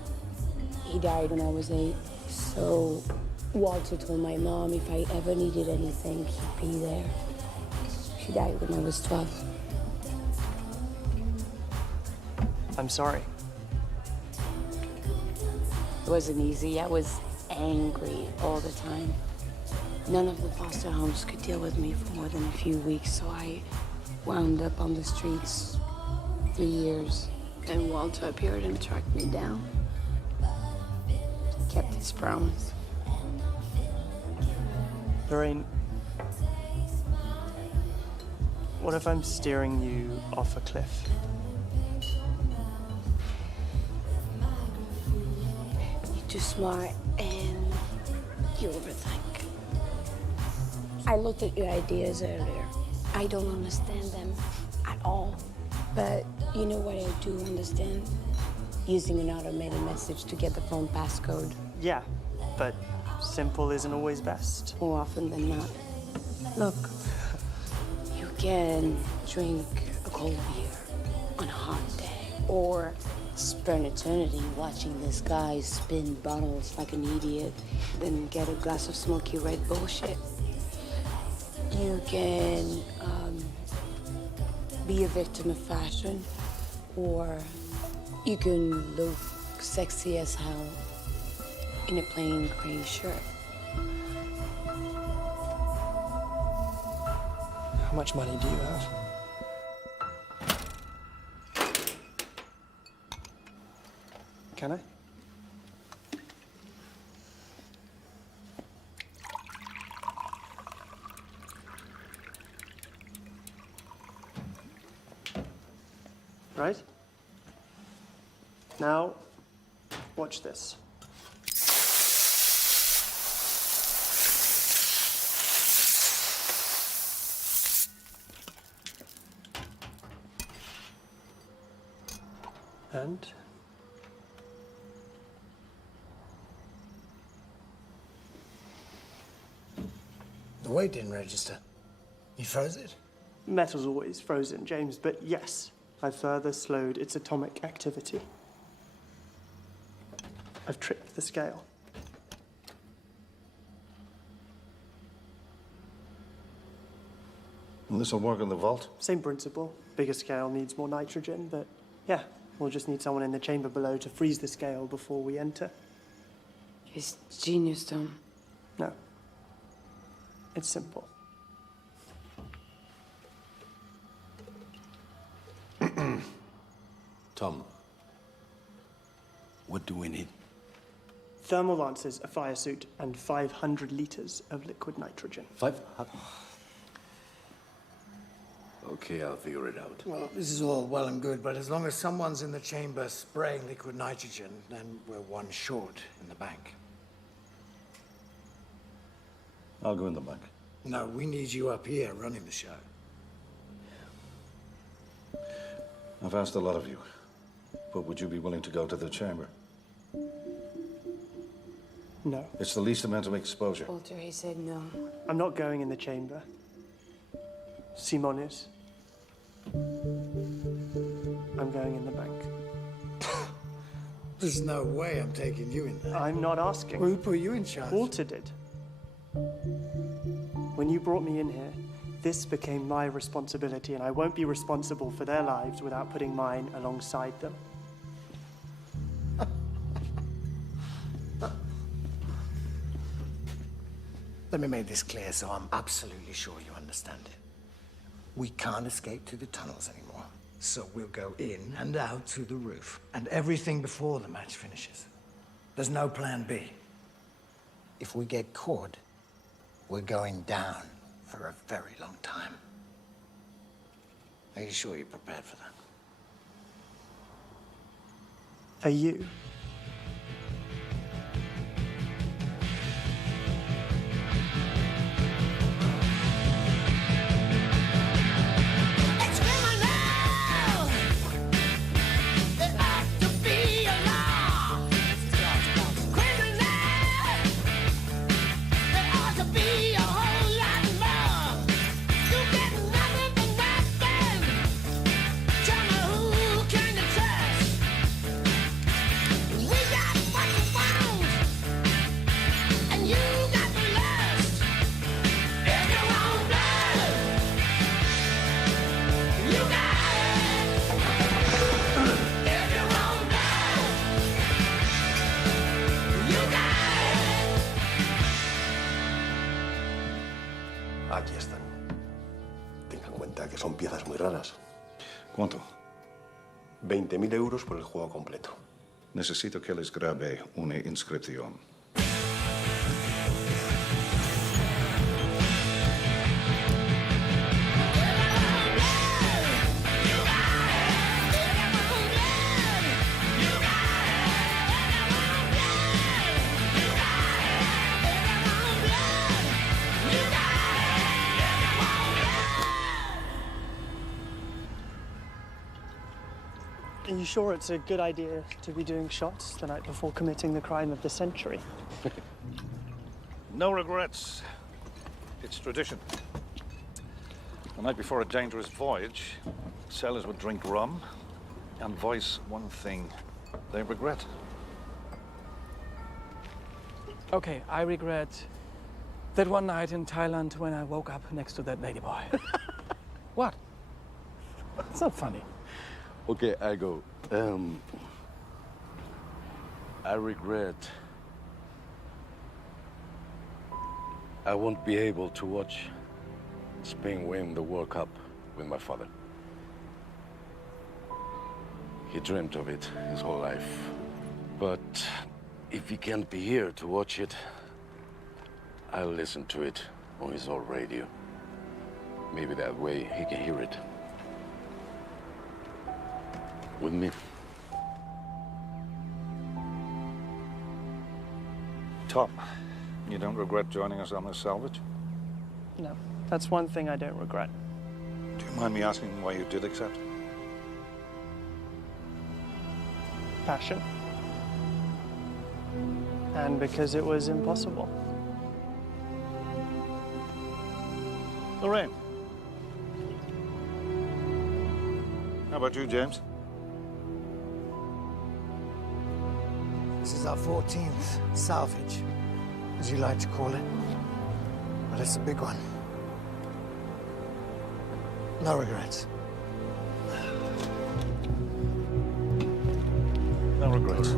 He died when I was 8. So Walter told my mom if I ever needed anything, he'd be there. She died when I was 12. I'm sorry. It wasn't easy. I was angry all the time. None of the foster homes could deal with me for more than a few weeks, so I wound up on the streets 3 years. Then Walter appeared and tracked me down. He kept his promise. Lorraine, what if I'm steering you off a cliff? You're too smart and you overthink. I looked at your ideas earlier. I don't understand them at all. But you know what I do understand? Using an automated message to get the phone passcode. Yeah, But simple isn't always best. More often than not. Look, you can drink a cold beer on a hot day, or spend eternity watching this guy spin bottles like an idiot, then get a glass of smoky red bullshit. You can be a victim of fashion, or you can look sexy as hell in a plain gray shirt. How much money do you have? Can I? Right? Now, watch this. And the weight didn't register. You froze it? Metal's always frozen, James, but yes, I've further slowed its atomic activity. I've tripped the scale. And this will work in the vault? Same principle. Bigger scale needs more nitrogen, but yeah, we'll just need someone in the chamber below to freeze the scale before we enter. It's genius, Tom. No. It's simple. Tom, what do we need? Thermal lances, a fire suit, and 500 liters of liquid nitrogen. 500? Okay, I'll figure it out. Well, this is all well and good, but as long as someone's in the chamber spraying liquid nitrogen, then we're one short in the bank. I'll go in the bank. No, we need you up here running the show. I've asked a lot of you, but would you be willing to go to the chamber? No. It's the least amount of exposure. Walter, he said no. I'm not going in the chamber. Simon is. I'm going in the bank. There's no way I'm taking you in there. I'm not asking. Who put you in charge? Walter did. When you brought me in here, this became my responsibility, and I won't be responsible for their lives without putting mine alongside them. Let me make this clear so I'm absolutely sure you understand it. We can't escape through the tunnels anymore. So we'll go in and out through the roof, and everything before the match finishes. There's no plan B. If we get caught, we're going down for a very long time. Are you sure you're prepared for that? Are you? Aquí están. Tenga en cuenta que son piezas muy raras. ¿Cuánto? 20.000 euros por el juego completo. Necesito que les grabe una inscripción. Are you sure it's a good idea to be doing shots the night before committing the crime of the century? No regrets. It's tradition. The night before a dangerous voyage, sailors would drink rum and voice one thing they regret. Okay, I regret that one night in Thailand when I woke up next to that ladyboy. What? It's not funny. Okay, I go. I regret I won't be able to watch Spain win the World Cup with my father. He dreamt of it his whole life. But if he can't be here to watch it, I'll listen to it on his old radio. Maybe that way he can hear it. With me. Tom, you don't regret joining us on this salvage? No, that's one thing I don't regret. Do you mind me asking why you did accept? Passion. And because it was impossible. Lorraine. How about you, James? This is our 14th salvage, as you like to call it. But it's a big one. No regrets. No regrets.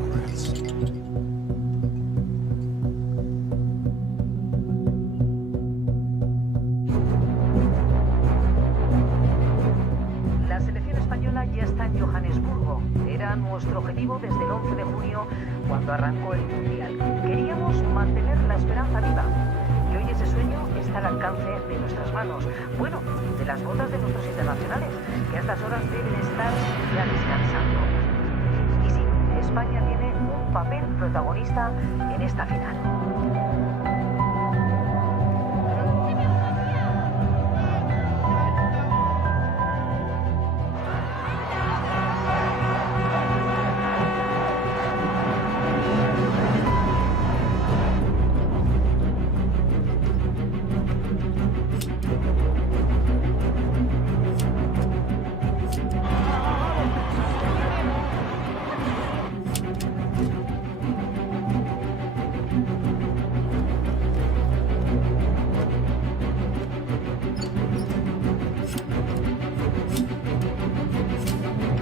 La selección española ya está en Johannesburgo. Era nuestro objetivo desde el 11 de junio, cuando arrancó el Mundial. Queríamos mantener la esperanza viva. Y hoy ese sueño está al alcance de nuestras manos. Bueno, de las botas de nuestros internacionales, que a estas horas deben estar ya descansando. Y sí, España tiene un papel protagonista en esta final.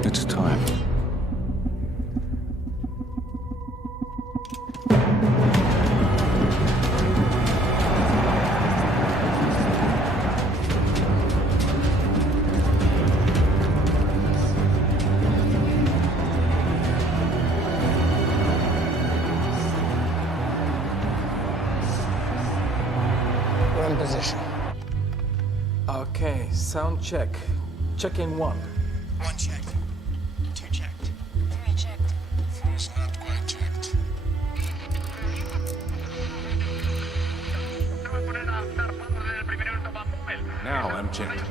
It's time. We're in position. Okay, sound check. Checking one. One check. Two checked. Three checked. Four's not quite checked. Now I'm checked.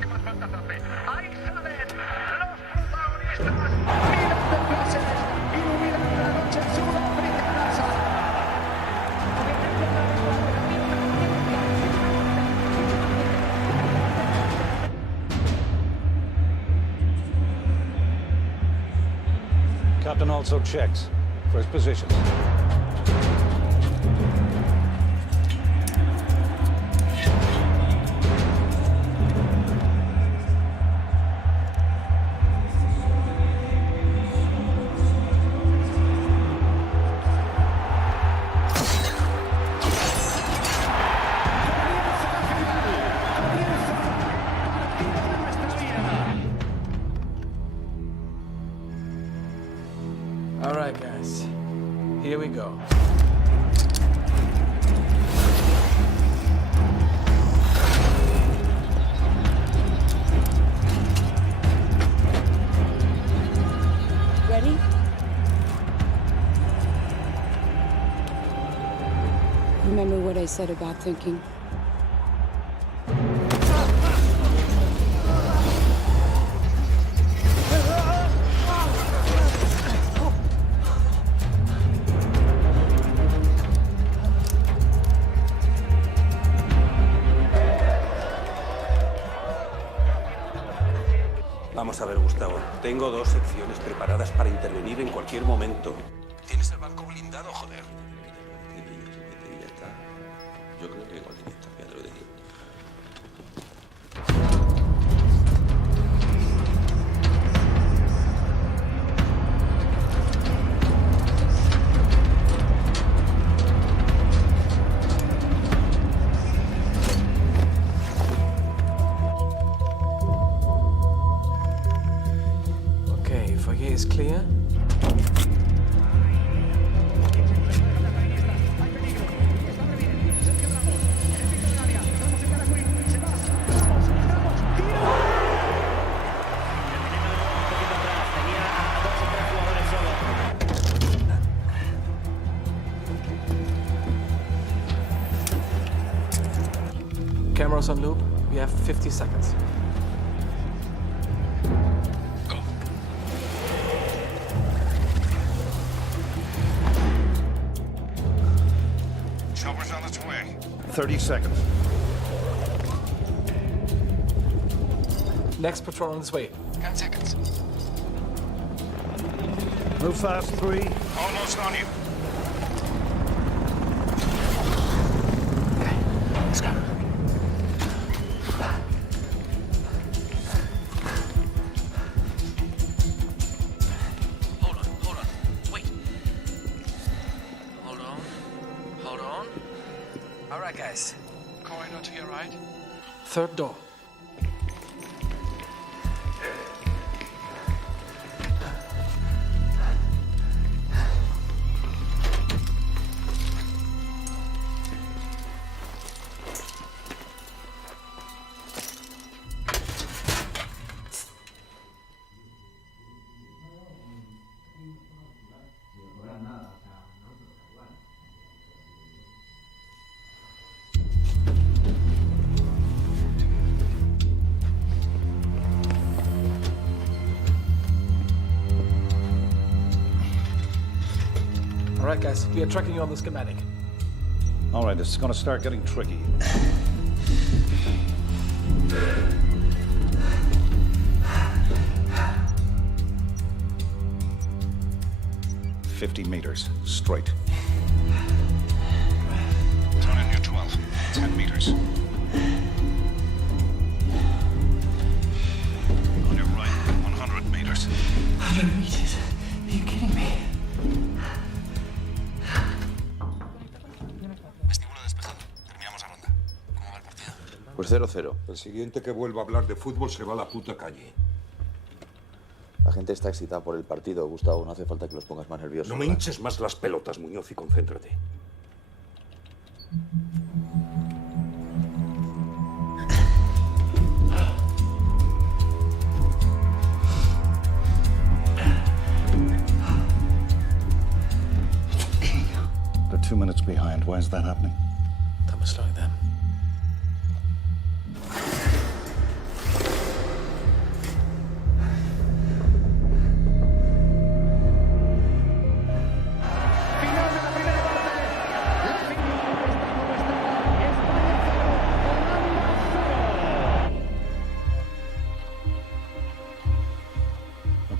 Captain also checks first positions. All right, guys. Here we go. Ready? Remember what I said about thinking? Tengo 2 secciones preparadas para intervenir en cualquier momento. Tienes el banco blindado, joder. Ya está. Yo creo que igual tenía, ya te lo digo. Okay, foyer is clear. Cameras on loop. We have 50 seconds. Chopper's on its way. 30 seconds. Next patrol on its way. 10 seconds. Move fast, 3. Almost on you. Let's go. Hold on. Wait. Hold on. All right, guys. Corridor to your right. Third door. All right, guys, we are tracking you on the schematic. All right, this is going to start getting tricky. $50 meters, straight. Turn in your 12. 10 meters. On your right, 100 meters. 100 meters? Are you kidding me? Pues 0-0. El siguiente que vuelva a hablar de fútbol se va a la puta calle. La gente está excitada por el partido, Gustavo. No hace falta que los pongas más nerviosos. No me hinches más las pelotas, Muñoz, y concéntrate. They're 2 minutes behind. Why is that happening? That was slowing them.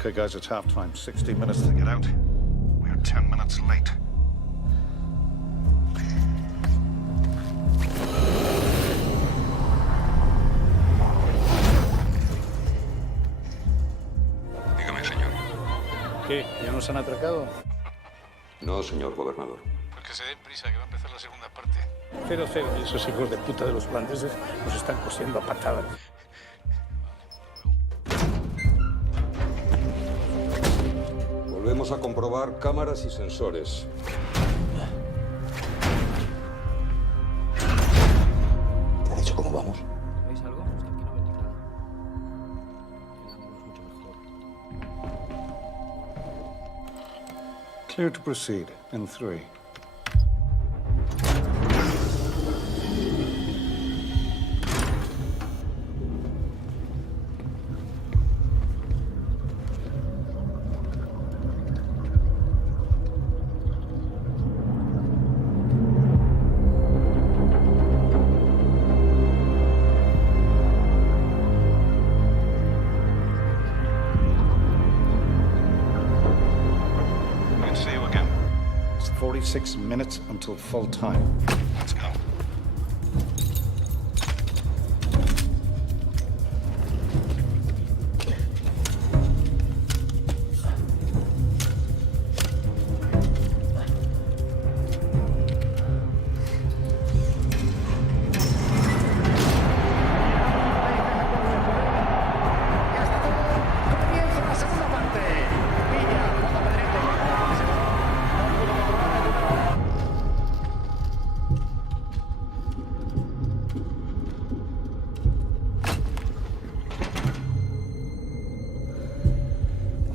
Okay, guys, it's halftime. 60 minutes to get out. We're 10 minutes late. Dígame, señor. ¿Qué? ¿Ya nos han atracado? No, señor gobernador. Pues que se den prisa, que va a empezar la segunda parte. 0-0. Y esos hijos de puta de los holandeses nos están cosiendo a patadas. Volvemos a comprobar cámaras y sensores. ¿Te ha dicho cómo vamos? ¿Veis algo? Es que aquí no ven ni nada. El ángulo es mucho mejor. Clear to proceed in 3. 46 minutes until full time. Let's go.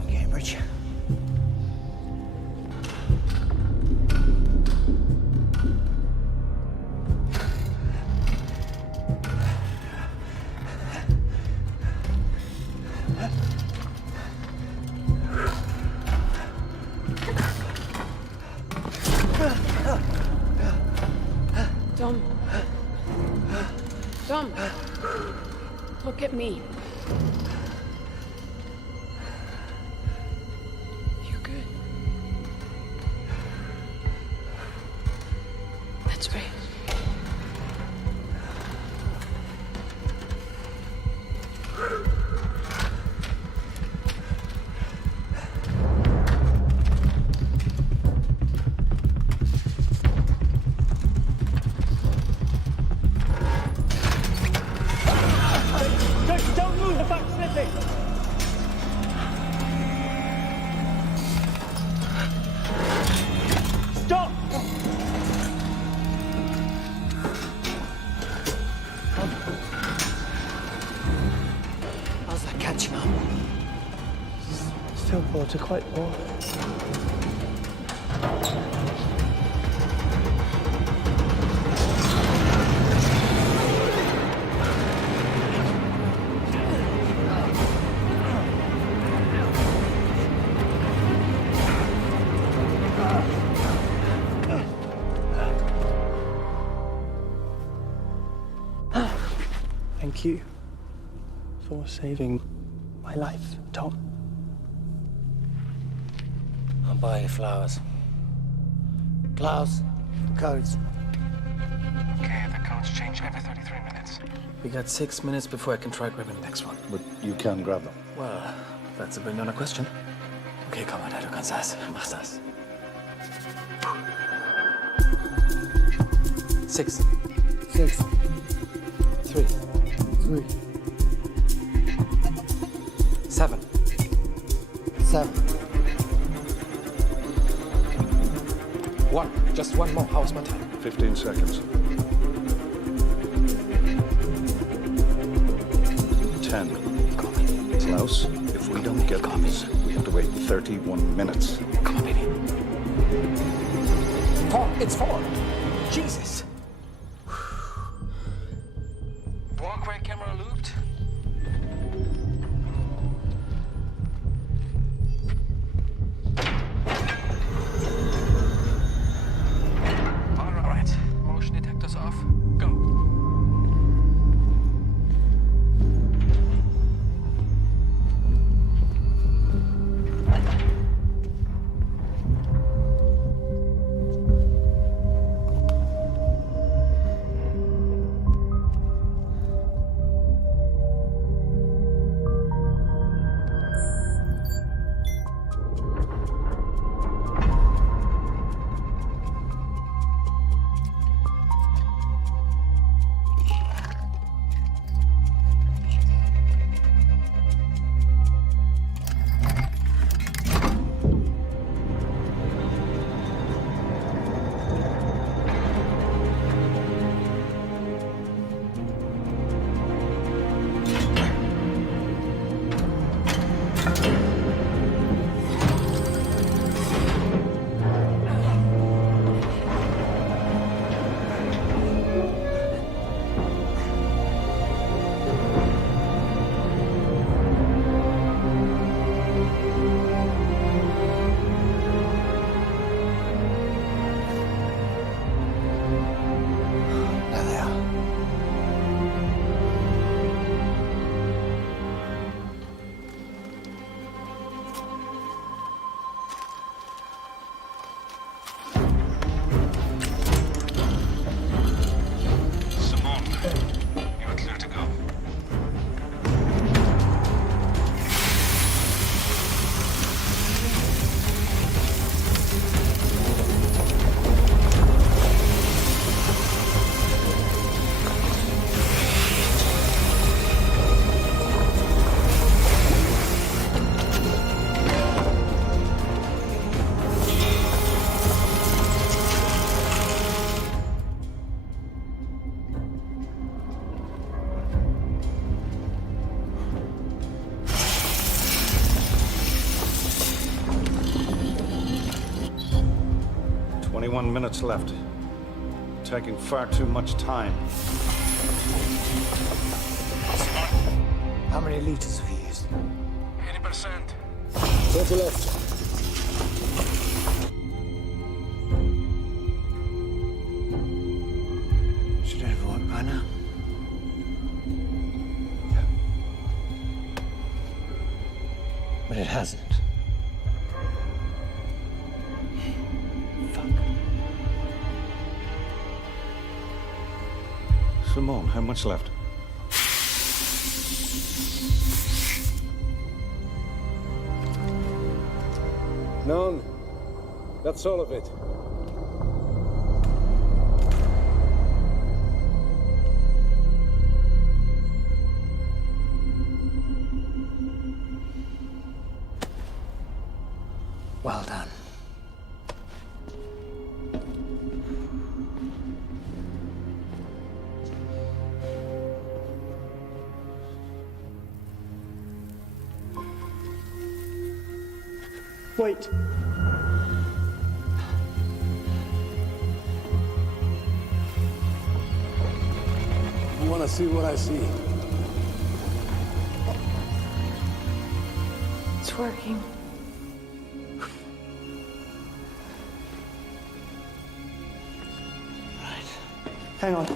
Cambridge. Dom. Dom. Look at me. You good? That's right. Don't move the back slipping! Stop! How's that catching up? Still water quite poor. Thank you for saving my life, Tom. I'll buy you flowers. Klaus, the codes. Okay, the codes change every 33 minutes. We got 6 minutes before I can try grabbing the next one. But you can grab them. Well, that's a $1 billion question. Okay, komm mal, du kannst das. Mach das. 6. 6. 3. 3. 7. 7. 1. Just one more. How's my time? 15 seconds. 10. Klaus, if we don't get these, we have to wait 31 minutes. Come on, baby. 4. It's 4. Jesus. Walkway camera looped. All right. Motion detectors off. Go. 21 minutes left. Taking far too much time. How many liters have you used? 80%. 30 left. Should have worked by now. But it hasn't. Simone, how much left? None. That's all of it. Well done. Wait. You want to see what I see? It's working. Hang on.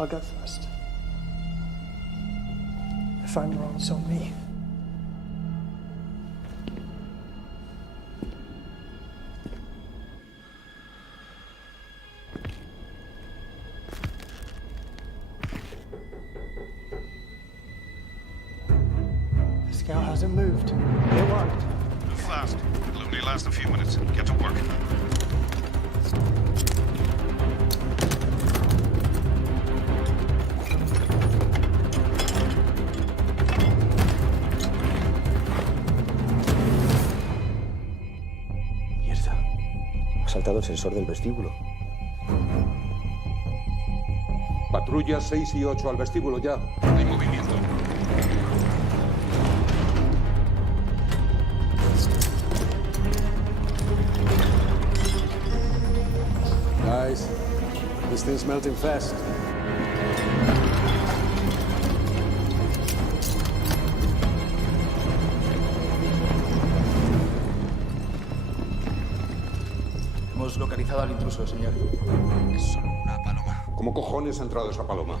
I'll go first. If I'm wrong, it's on me. The scout hasn't moved. It worked. Move fast. It'll only last a few minutes. Get to work. Ha saltado el sensor del vestíbulo. Patrulla 6 y 8 al vestíbulo ya. Hay movimiento. Guys, this thing's melting fast. Hemos localizado al intruso, señor. Es solo una paloma. ¿Cómo cojones ha entrado esa paloma?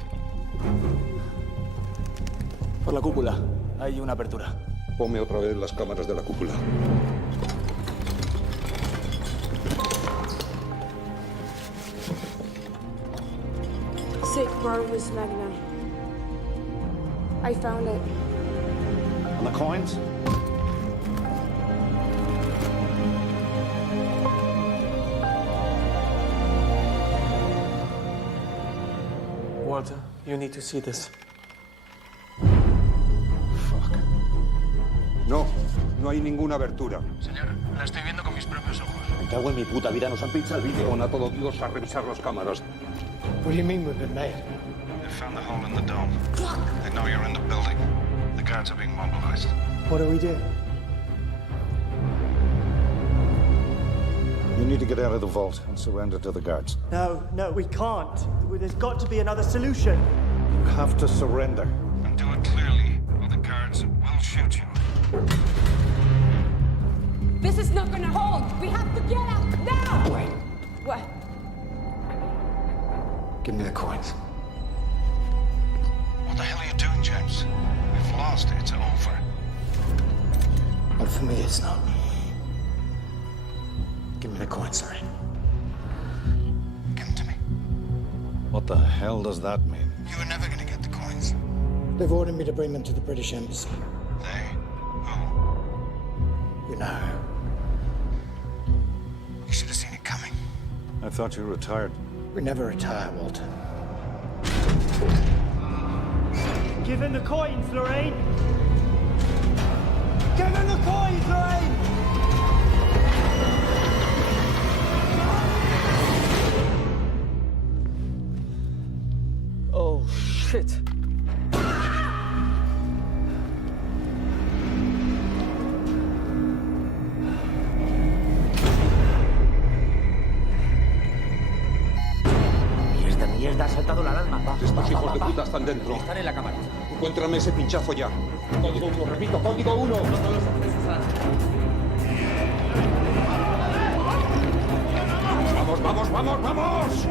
Por la cúpula. Hay una apertura. Ponme otra vez las cámaras de la cúpula. Sick Barnabas Magna. I found it. And the coins? Walter, you need to see this. No, no hay ninguna abertura. Señor, la estoy viendo con mis propios ojos. Me cago en mi puta vida, nos han pinchado el vídeo. Pon a todo Dios a revisar las cámaras. What do you mean we've been made? They found the hole in the dome. They know you're in the building. The guards are being mobilized. What do we do? You need to get out of the vault and surrender to the guards. No, we can't. There's got to be another solution. You have to surrender. And do it clearly, or the guards will shoot you. This is not gonna hold. We have to get out now. Wait. What? Give me the coins. What the hell are you doing, James? We've lost. It's over. But for me, it's not. Give me the coins, sorry. Give them to me. What the hell does that mean? You were never gonna get the coins. They've ordered me to bring them to the British Embassy. They? Who? You know. You should have seen it coming. I thought you retired. We never retire, Walter. Give him the coins, Lorraine! Give him the coins, Lorraine! Oh, shit. Estos hijos de puta están dentro. Están en la cámara. Encuéntrame ese pinchazo ya. Código 1, repito, código 1. ¡Vamos, vamos, vamos, vamos!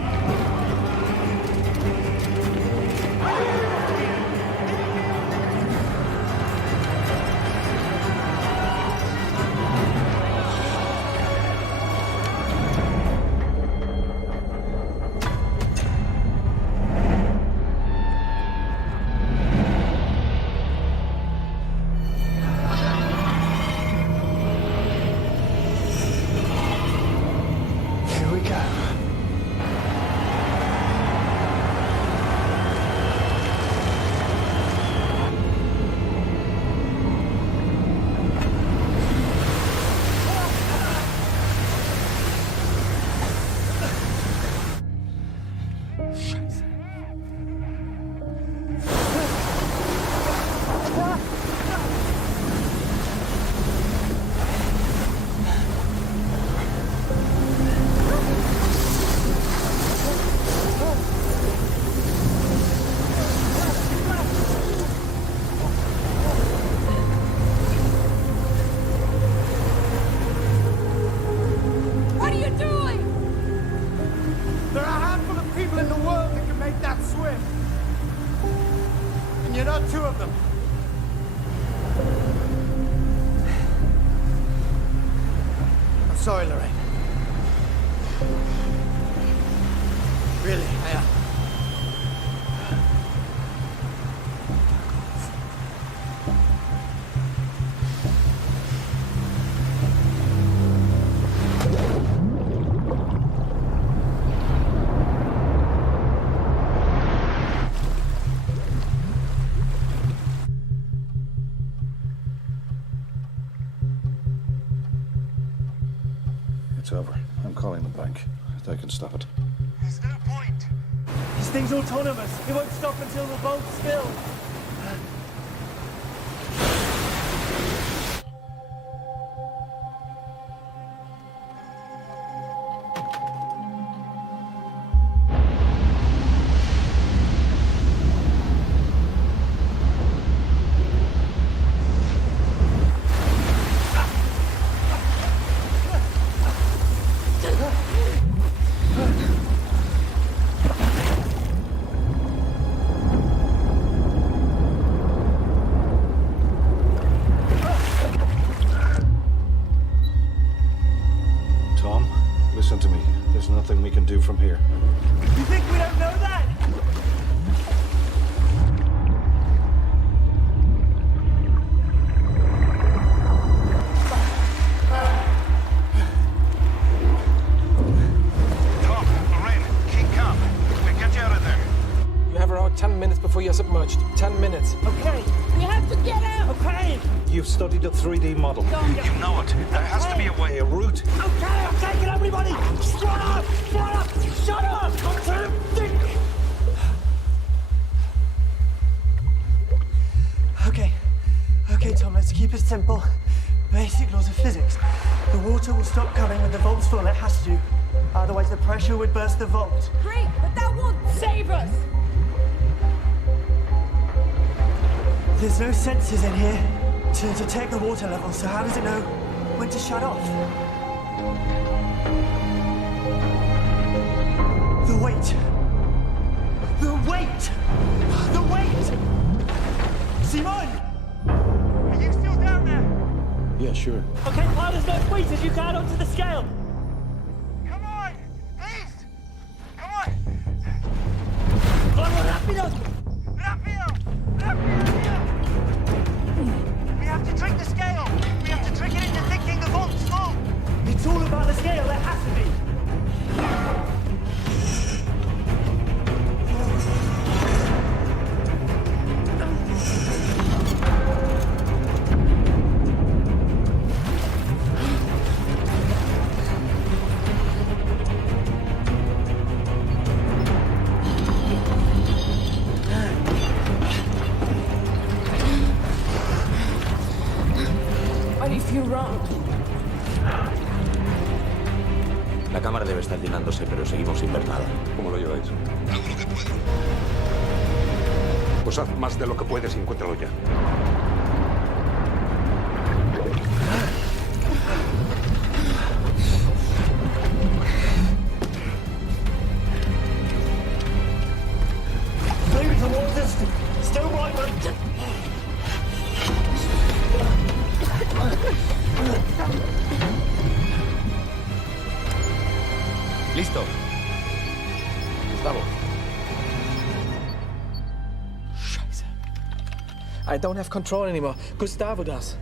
Here we go. What are you doing? There are a handful of people in the world that can make that swim. And you're not two of them. I'm sorry, Lorraine. Really, I am. It's over. I'm calling the bank. They can stop it. There's no point. This thing's autonomous. It won't stop until the bolt's filled. Tom, listen to me. There's nothing we can do from here. You think we don't know that? Tom, Lorraine, keep calm. We'll get you out of there. You have around 10 minutes before you're submerged. 10 minutes. Okay. We have to get out. Okay. You've studied a 3D model. You know it. There has to be a way, a route. Okay, I'm taking everybody. Shut up! Shut up! Shut up! I'm trying to think. Okay, Tom, let's keep it simple. Basic laws of physics. The water will stop coming when the vault's full. It has to. Otherwise, the pressure would burst the vault. Great, but that won't save us. There's no sensors in here to detect the water level, so how does it know when to shut off? The weight. The weight! The weight! Simon! Are you still down there? Yeah, sure. Okay, pile as much weight as you can onto the scale. Come on, please. Come on. Vamos, rápido! We have to trick the scale. We have to trick it into thinking the vault's full. It's all about the scale, there has to be. cámara debe estar llenándose, pero seguimos sin ver nada. ¿Cómo lo lleváis? Hago lo que puedo. Pues haz más de lo que puedes y encuéntralo ya. Maybe towards us. Still right, but... Listo. Gustavo. Scheiße. I don't have control anymore. Gustavo does.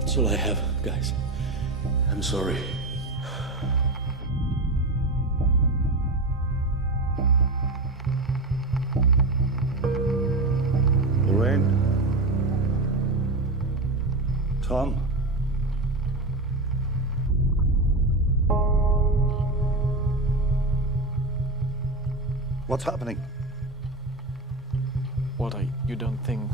That's all I have, guys. I'm sorry. Lorraine? Tom? What's happening? What, you don't think...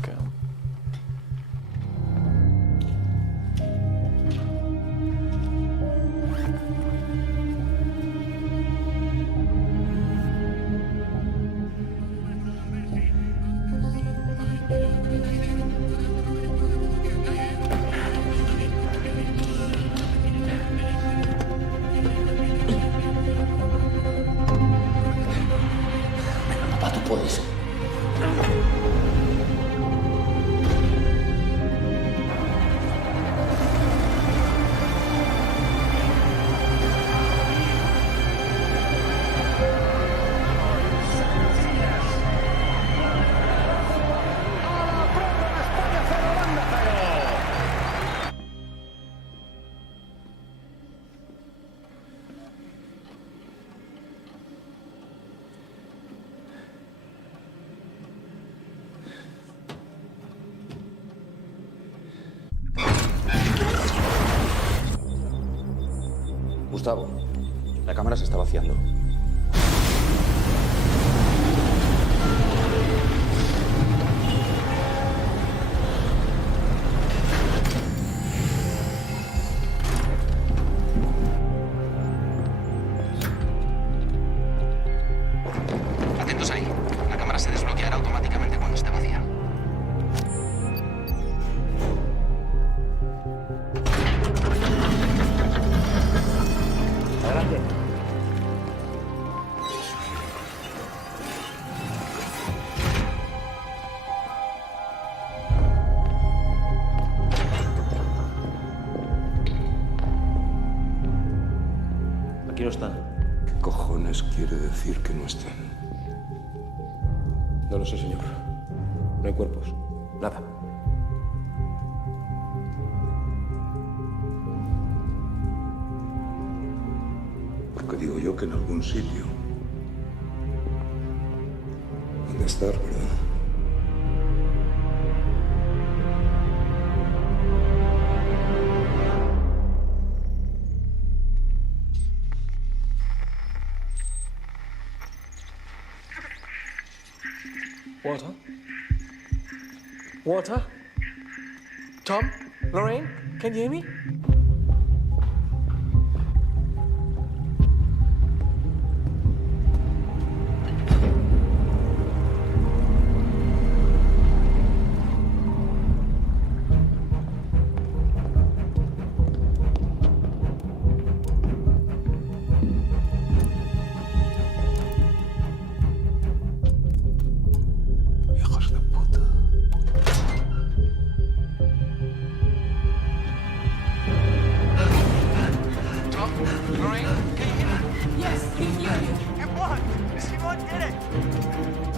Papá, tú puedes. Gustavo, la cámara se está vaciando. Atentos ahí. La cámara se desbloqueará automáticamente cuando esté vacía. Adelante. Aquí no están. ¿Qué cojones quiere decir que no están? No lo sé, señor. No hay cuerpos. Nada. Porque digo yo que en algún sitio. ¿Dónde estar, verdad? Walter? Walter? Tom? Lorraine? Can you hear me?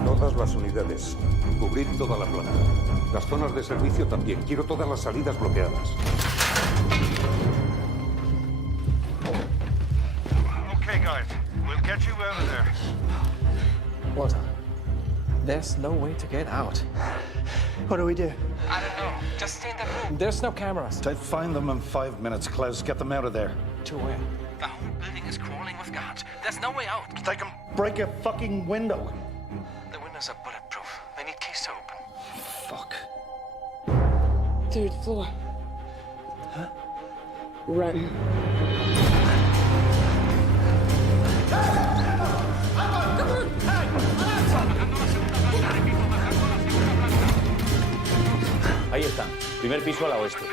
Todas las unidades. Cubrir toda la planta. Las zonas de servicio también. Quiero todas las salidas bloqueadas. Okay, guys. We'll get you out of there. Walter, there's no way to get out. What do we do? I don't know. Just stay in the room. There's no cameras. I'll find them in 5 minutes, Klaus. Get them out of there. To where? The whole building is crawling with guards. There's no way out. They can break a fucking window. The windows are bulletproof. They need keys to open. Fuck. 3rd floor. Huh? Run. Ahí están. Primer piso a la oeste.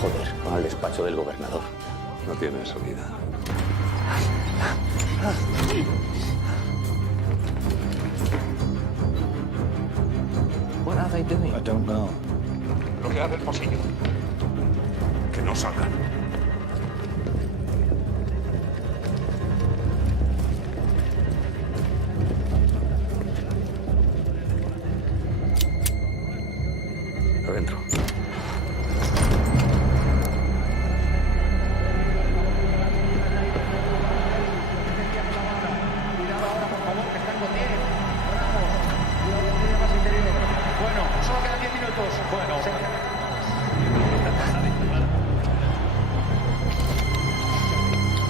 Joder, con el despacho del gobernador. No tiene salida. What are they doing? I don't know. Bloquead el pasillo. Que no salgan. Adentro.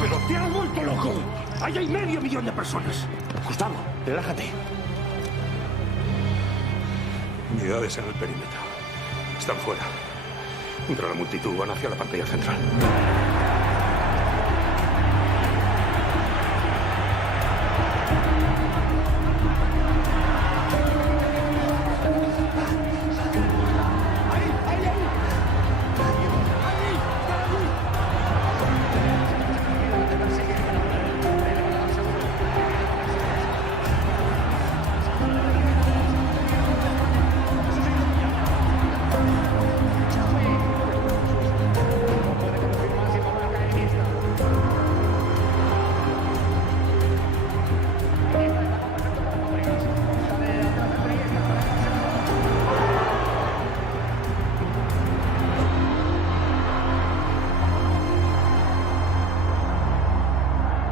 ¡Pero te has vuelto loco! ¡Ahí hay medio millón de personas! Gustavo, relájate. Unidades en el perímetro. Están fuera. Entre la multitud van hacia la pantalla central.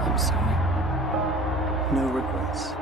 I'm sorry. No regrets.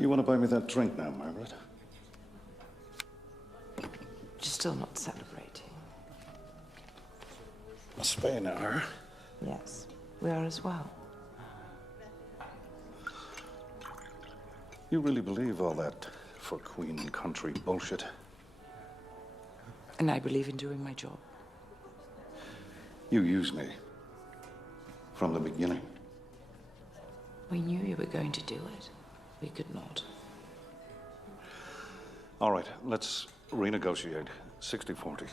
You want to buy me that drink now, Margaret? You're still not celebrating. Spain are. Yes, we are as well. You really believe all that for Queen and country bullshit? And I believe in doing my job. You used me from the beginning. We knew you were going to do it. We could not. All right, let's renegotiate 60-40.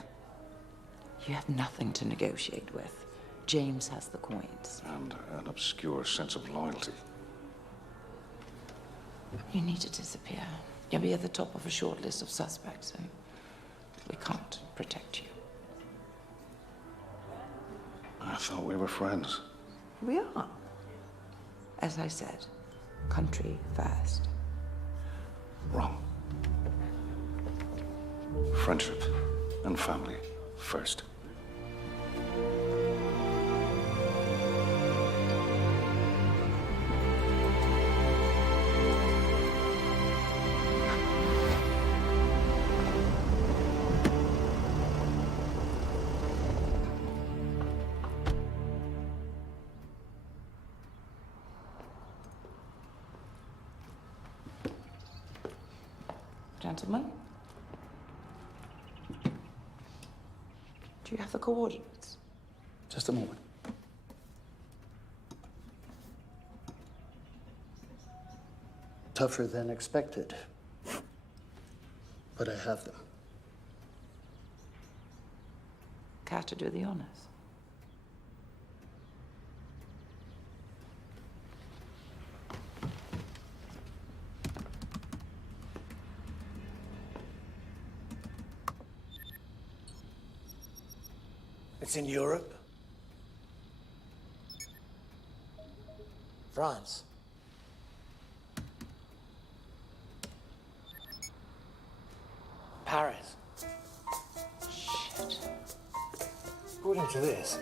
You have nothing to negotiate with. James has the coins. And an obscure sense of loyalty. You need to disappear. You'll be at the top of a short list of suspects, so we can't protect you. I thought we were friends. We are. As I said, country first. Wrong. Friendship and family first. Gentlemen? Do you have the coordinates? Just a moment. Tougher than expected. But I have them. Care to do the honors? It's in Europe. France. Paris. Shit. According to this,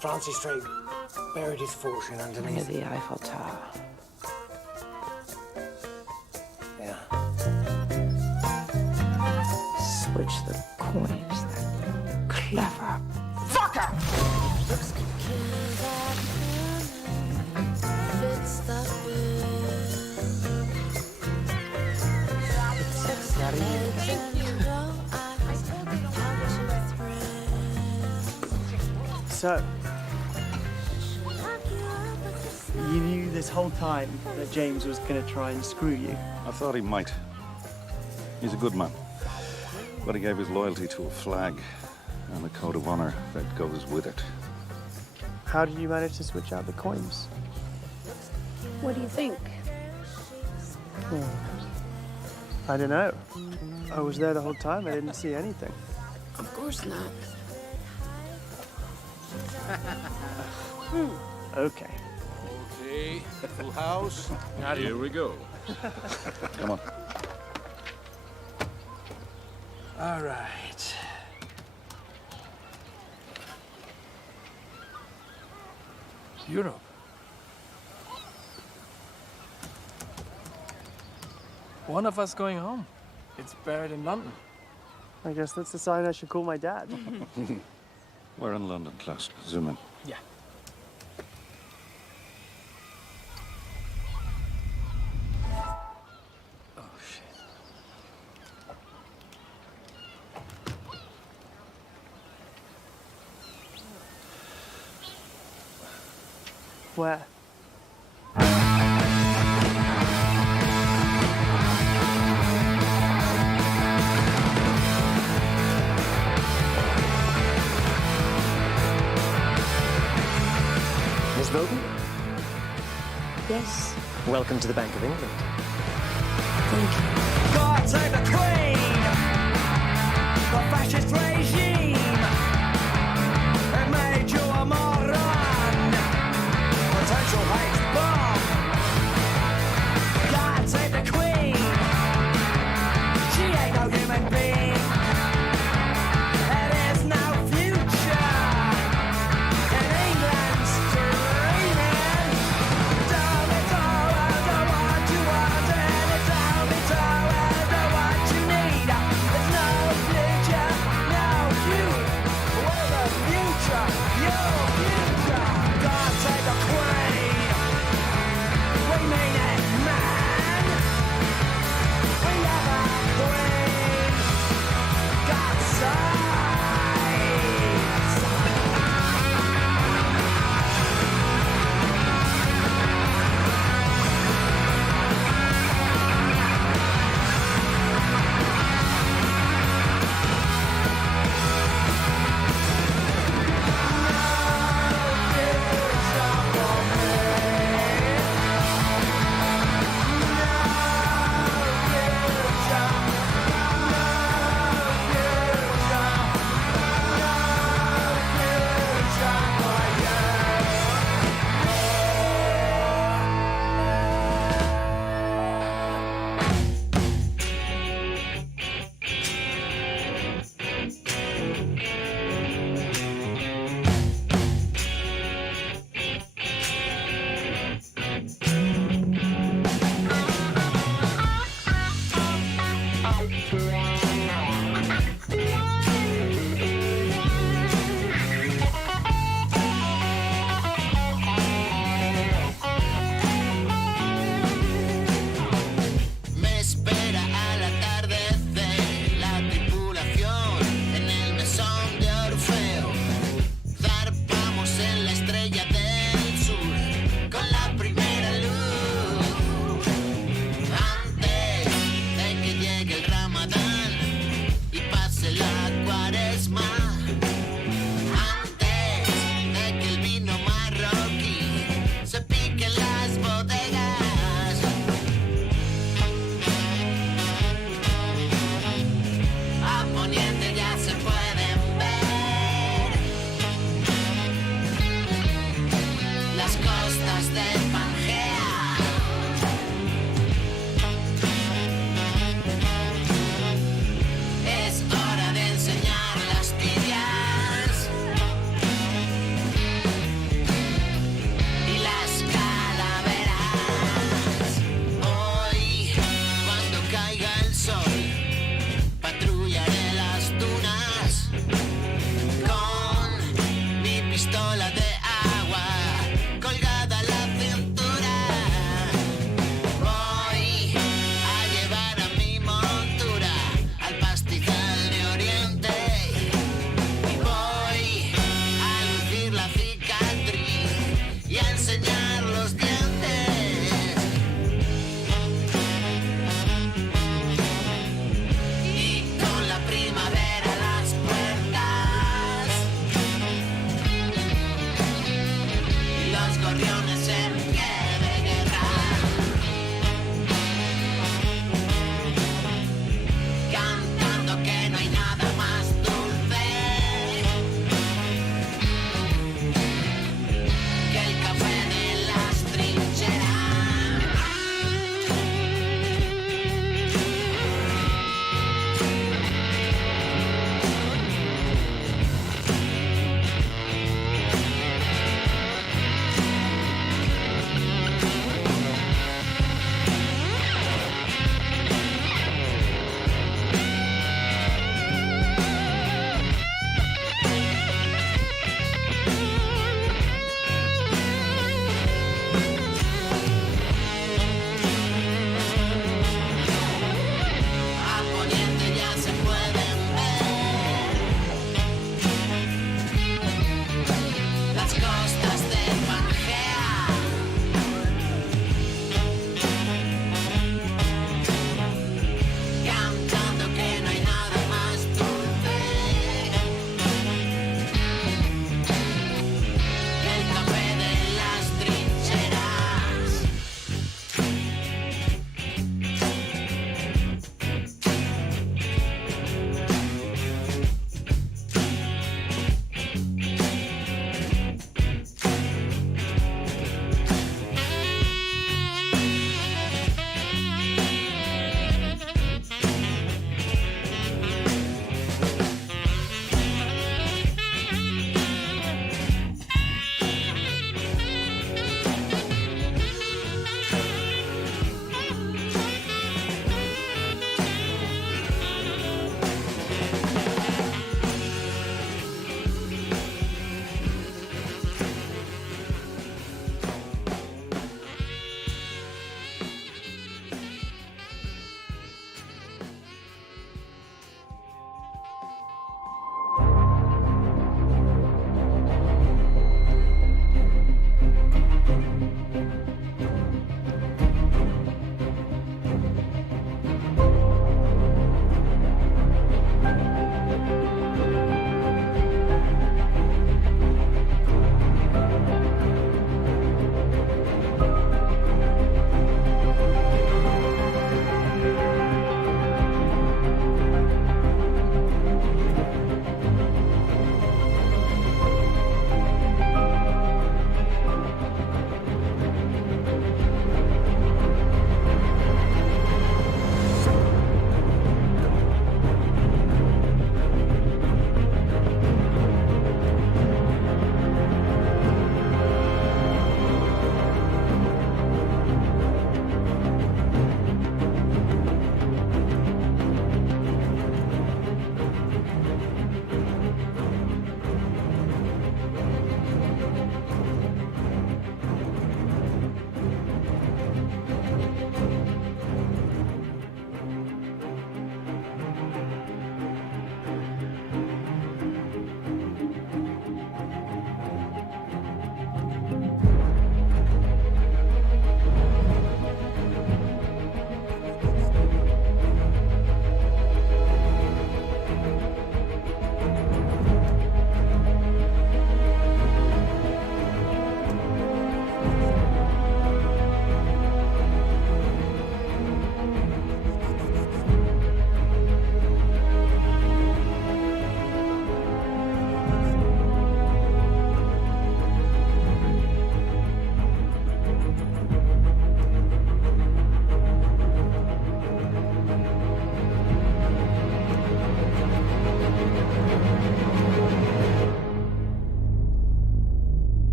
Francis Drake buried his fortune Near underneath the Eiffel Tower. Yeah. Switch the coins, that clever fucker! So, you knew this whole time that James was going to try and screw you? I thought he might. He's a good man. But he gave his loyalty to a flag and a code of honor that goes with it. How did you manage to switch out the coins? What do you think? I don't know. I was there the whole time. I didn't see anything. Of course not. Okay. Okay, full house. Here we go. Come on. All right. Europe. One of us going home. It's buried in London. I guess that's the sign I should call my dad. We're in London, Klaus. Zoom in. Yeah. Oh, shit. Where? Miss Bowden? Yes, Welcome to the Bank of England. thank you.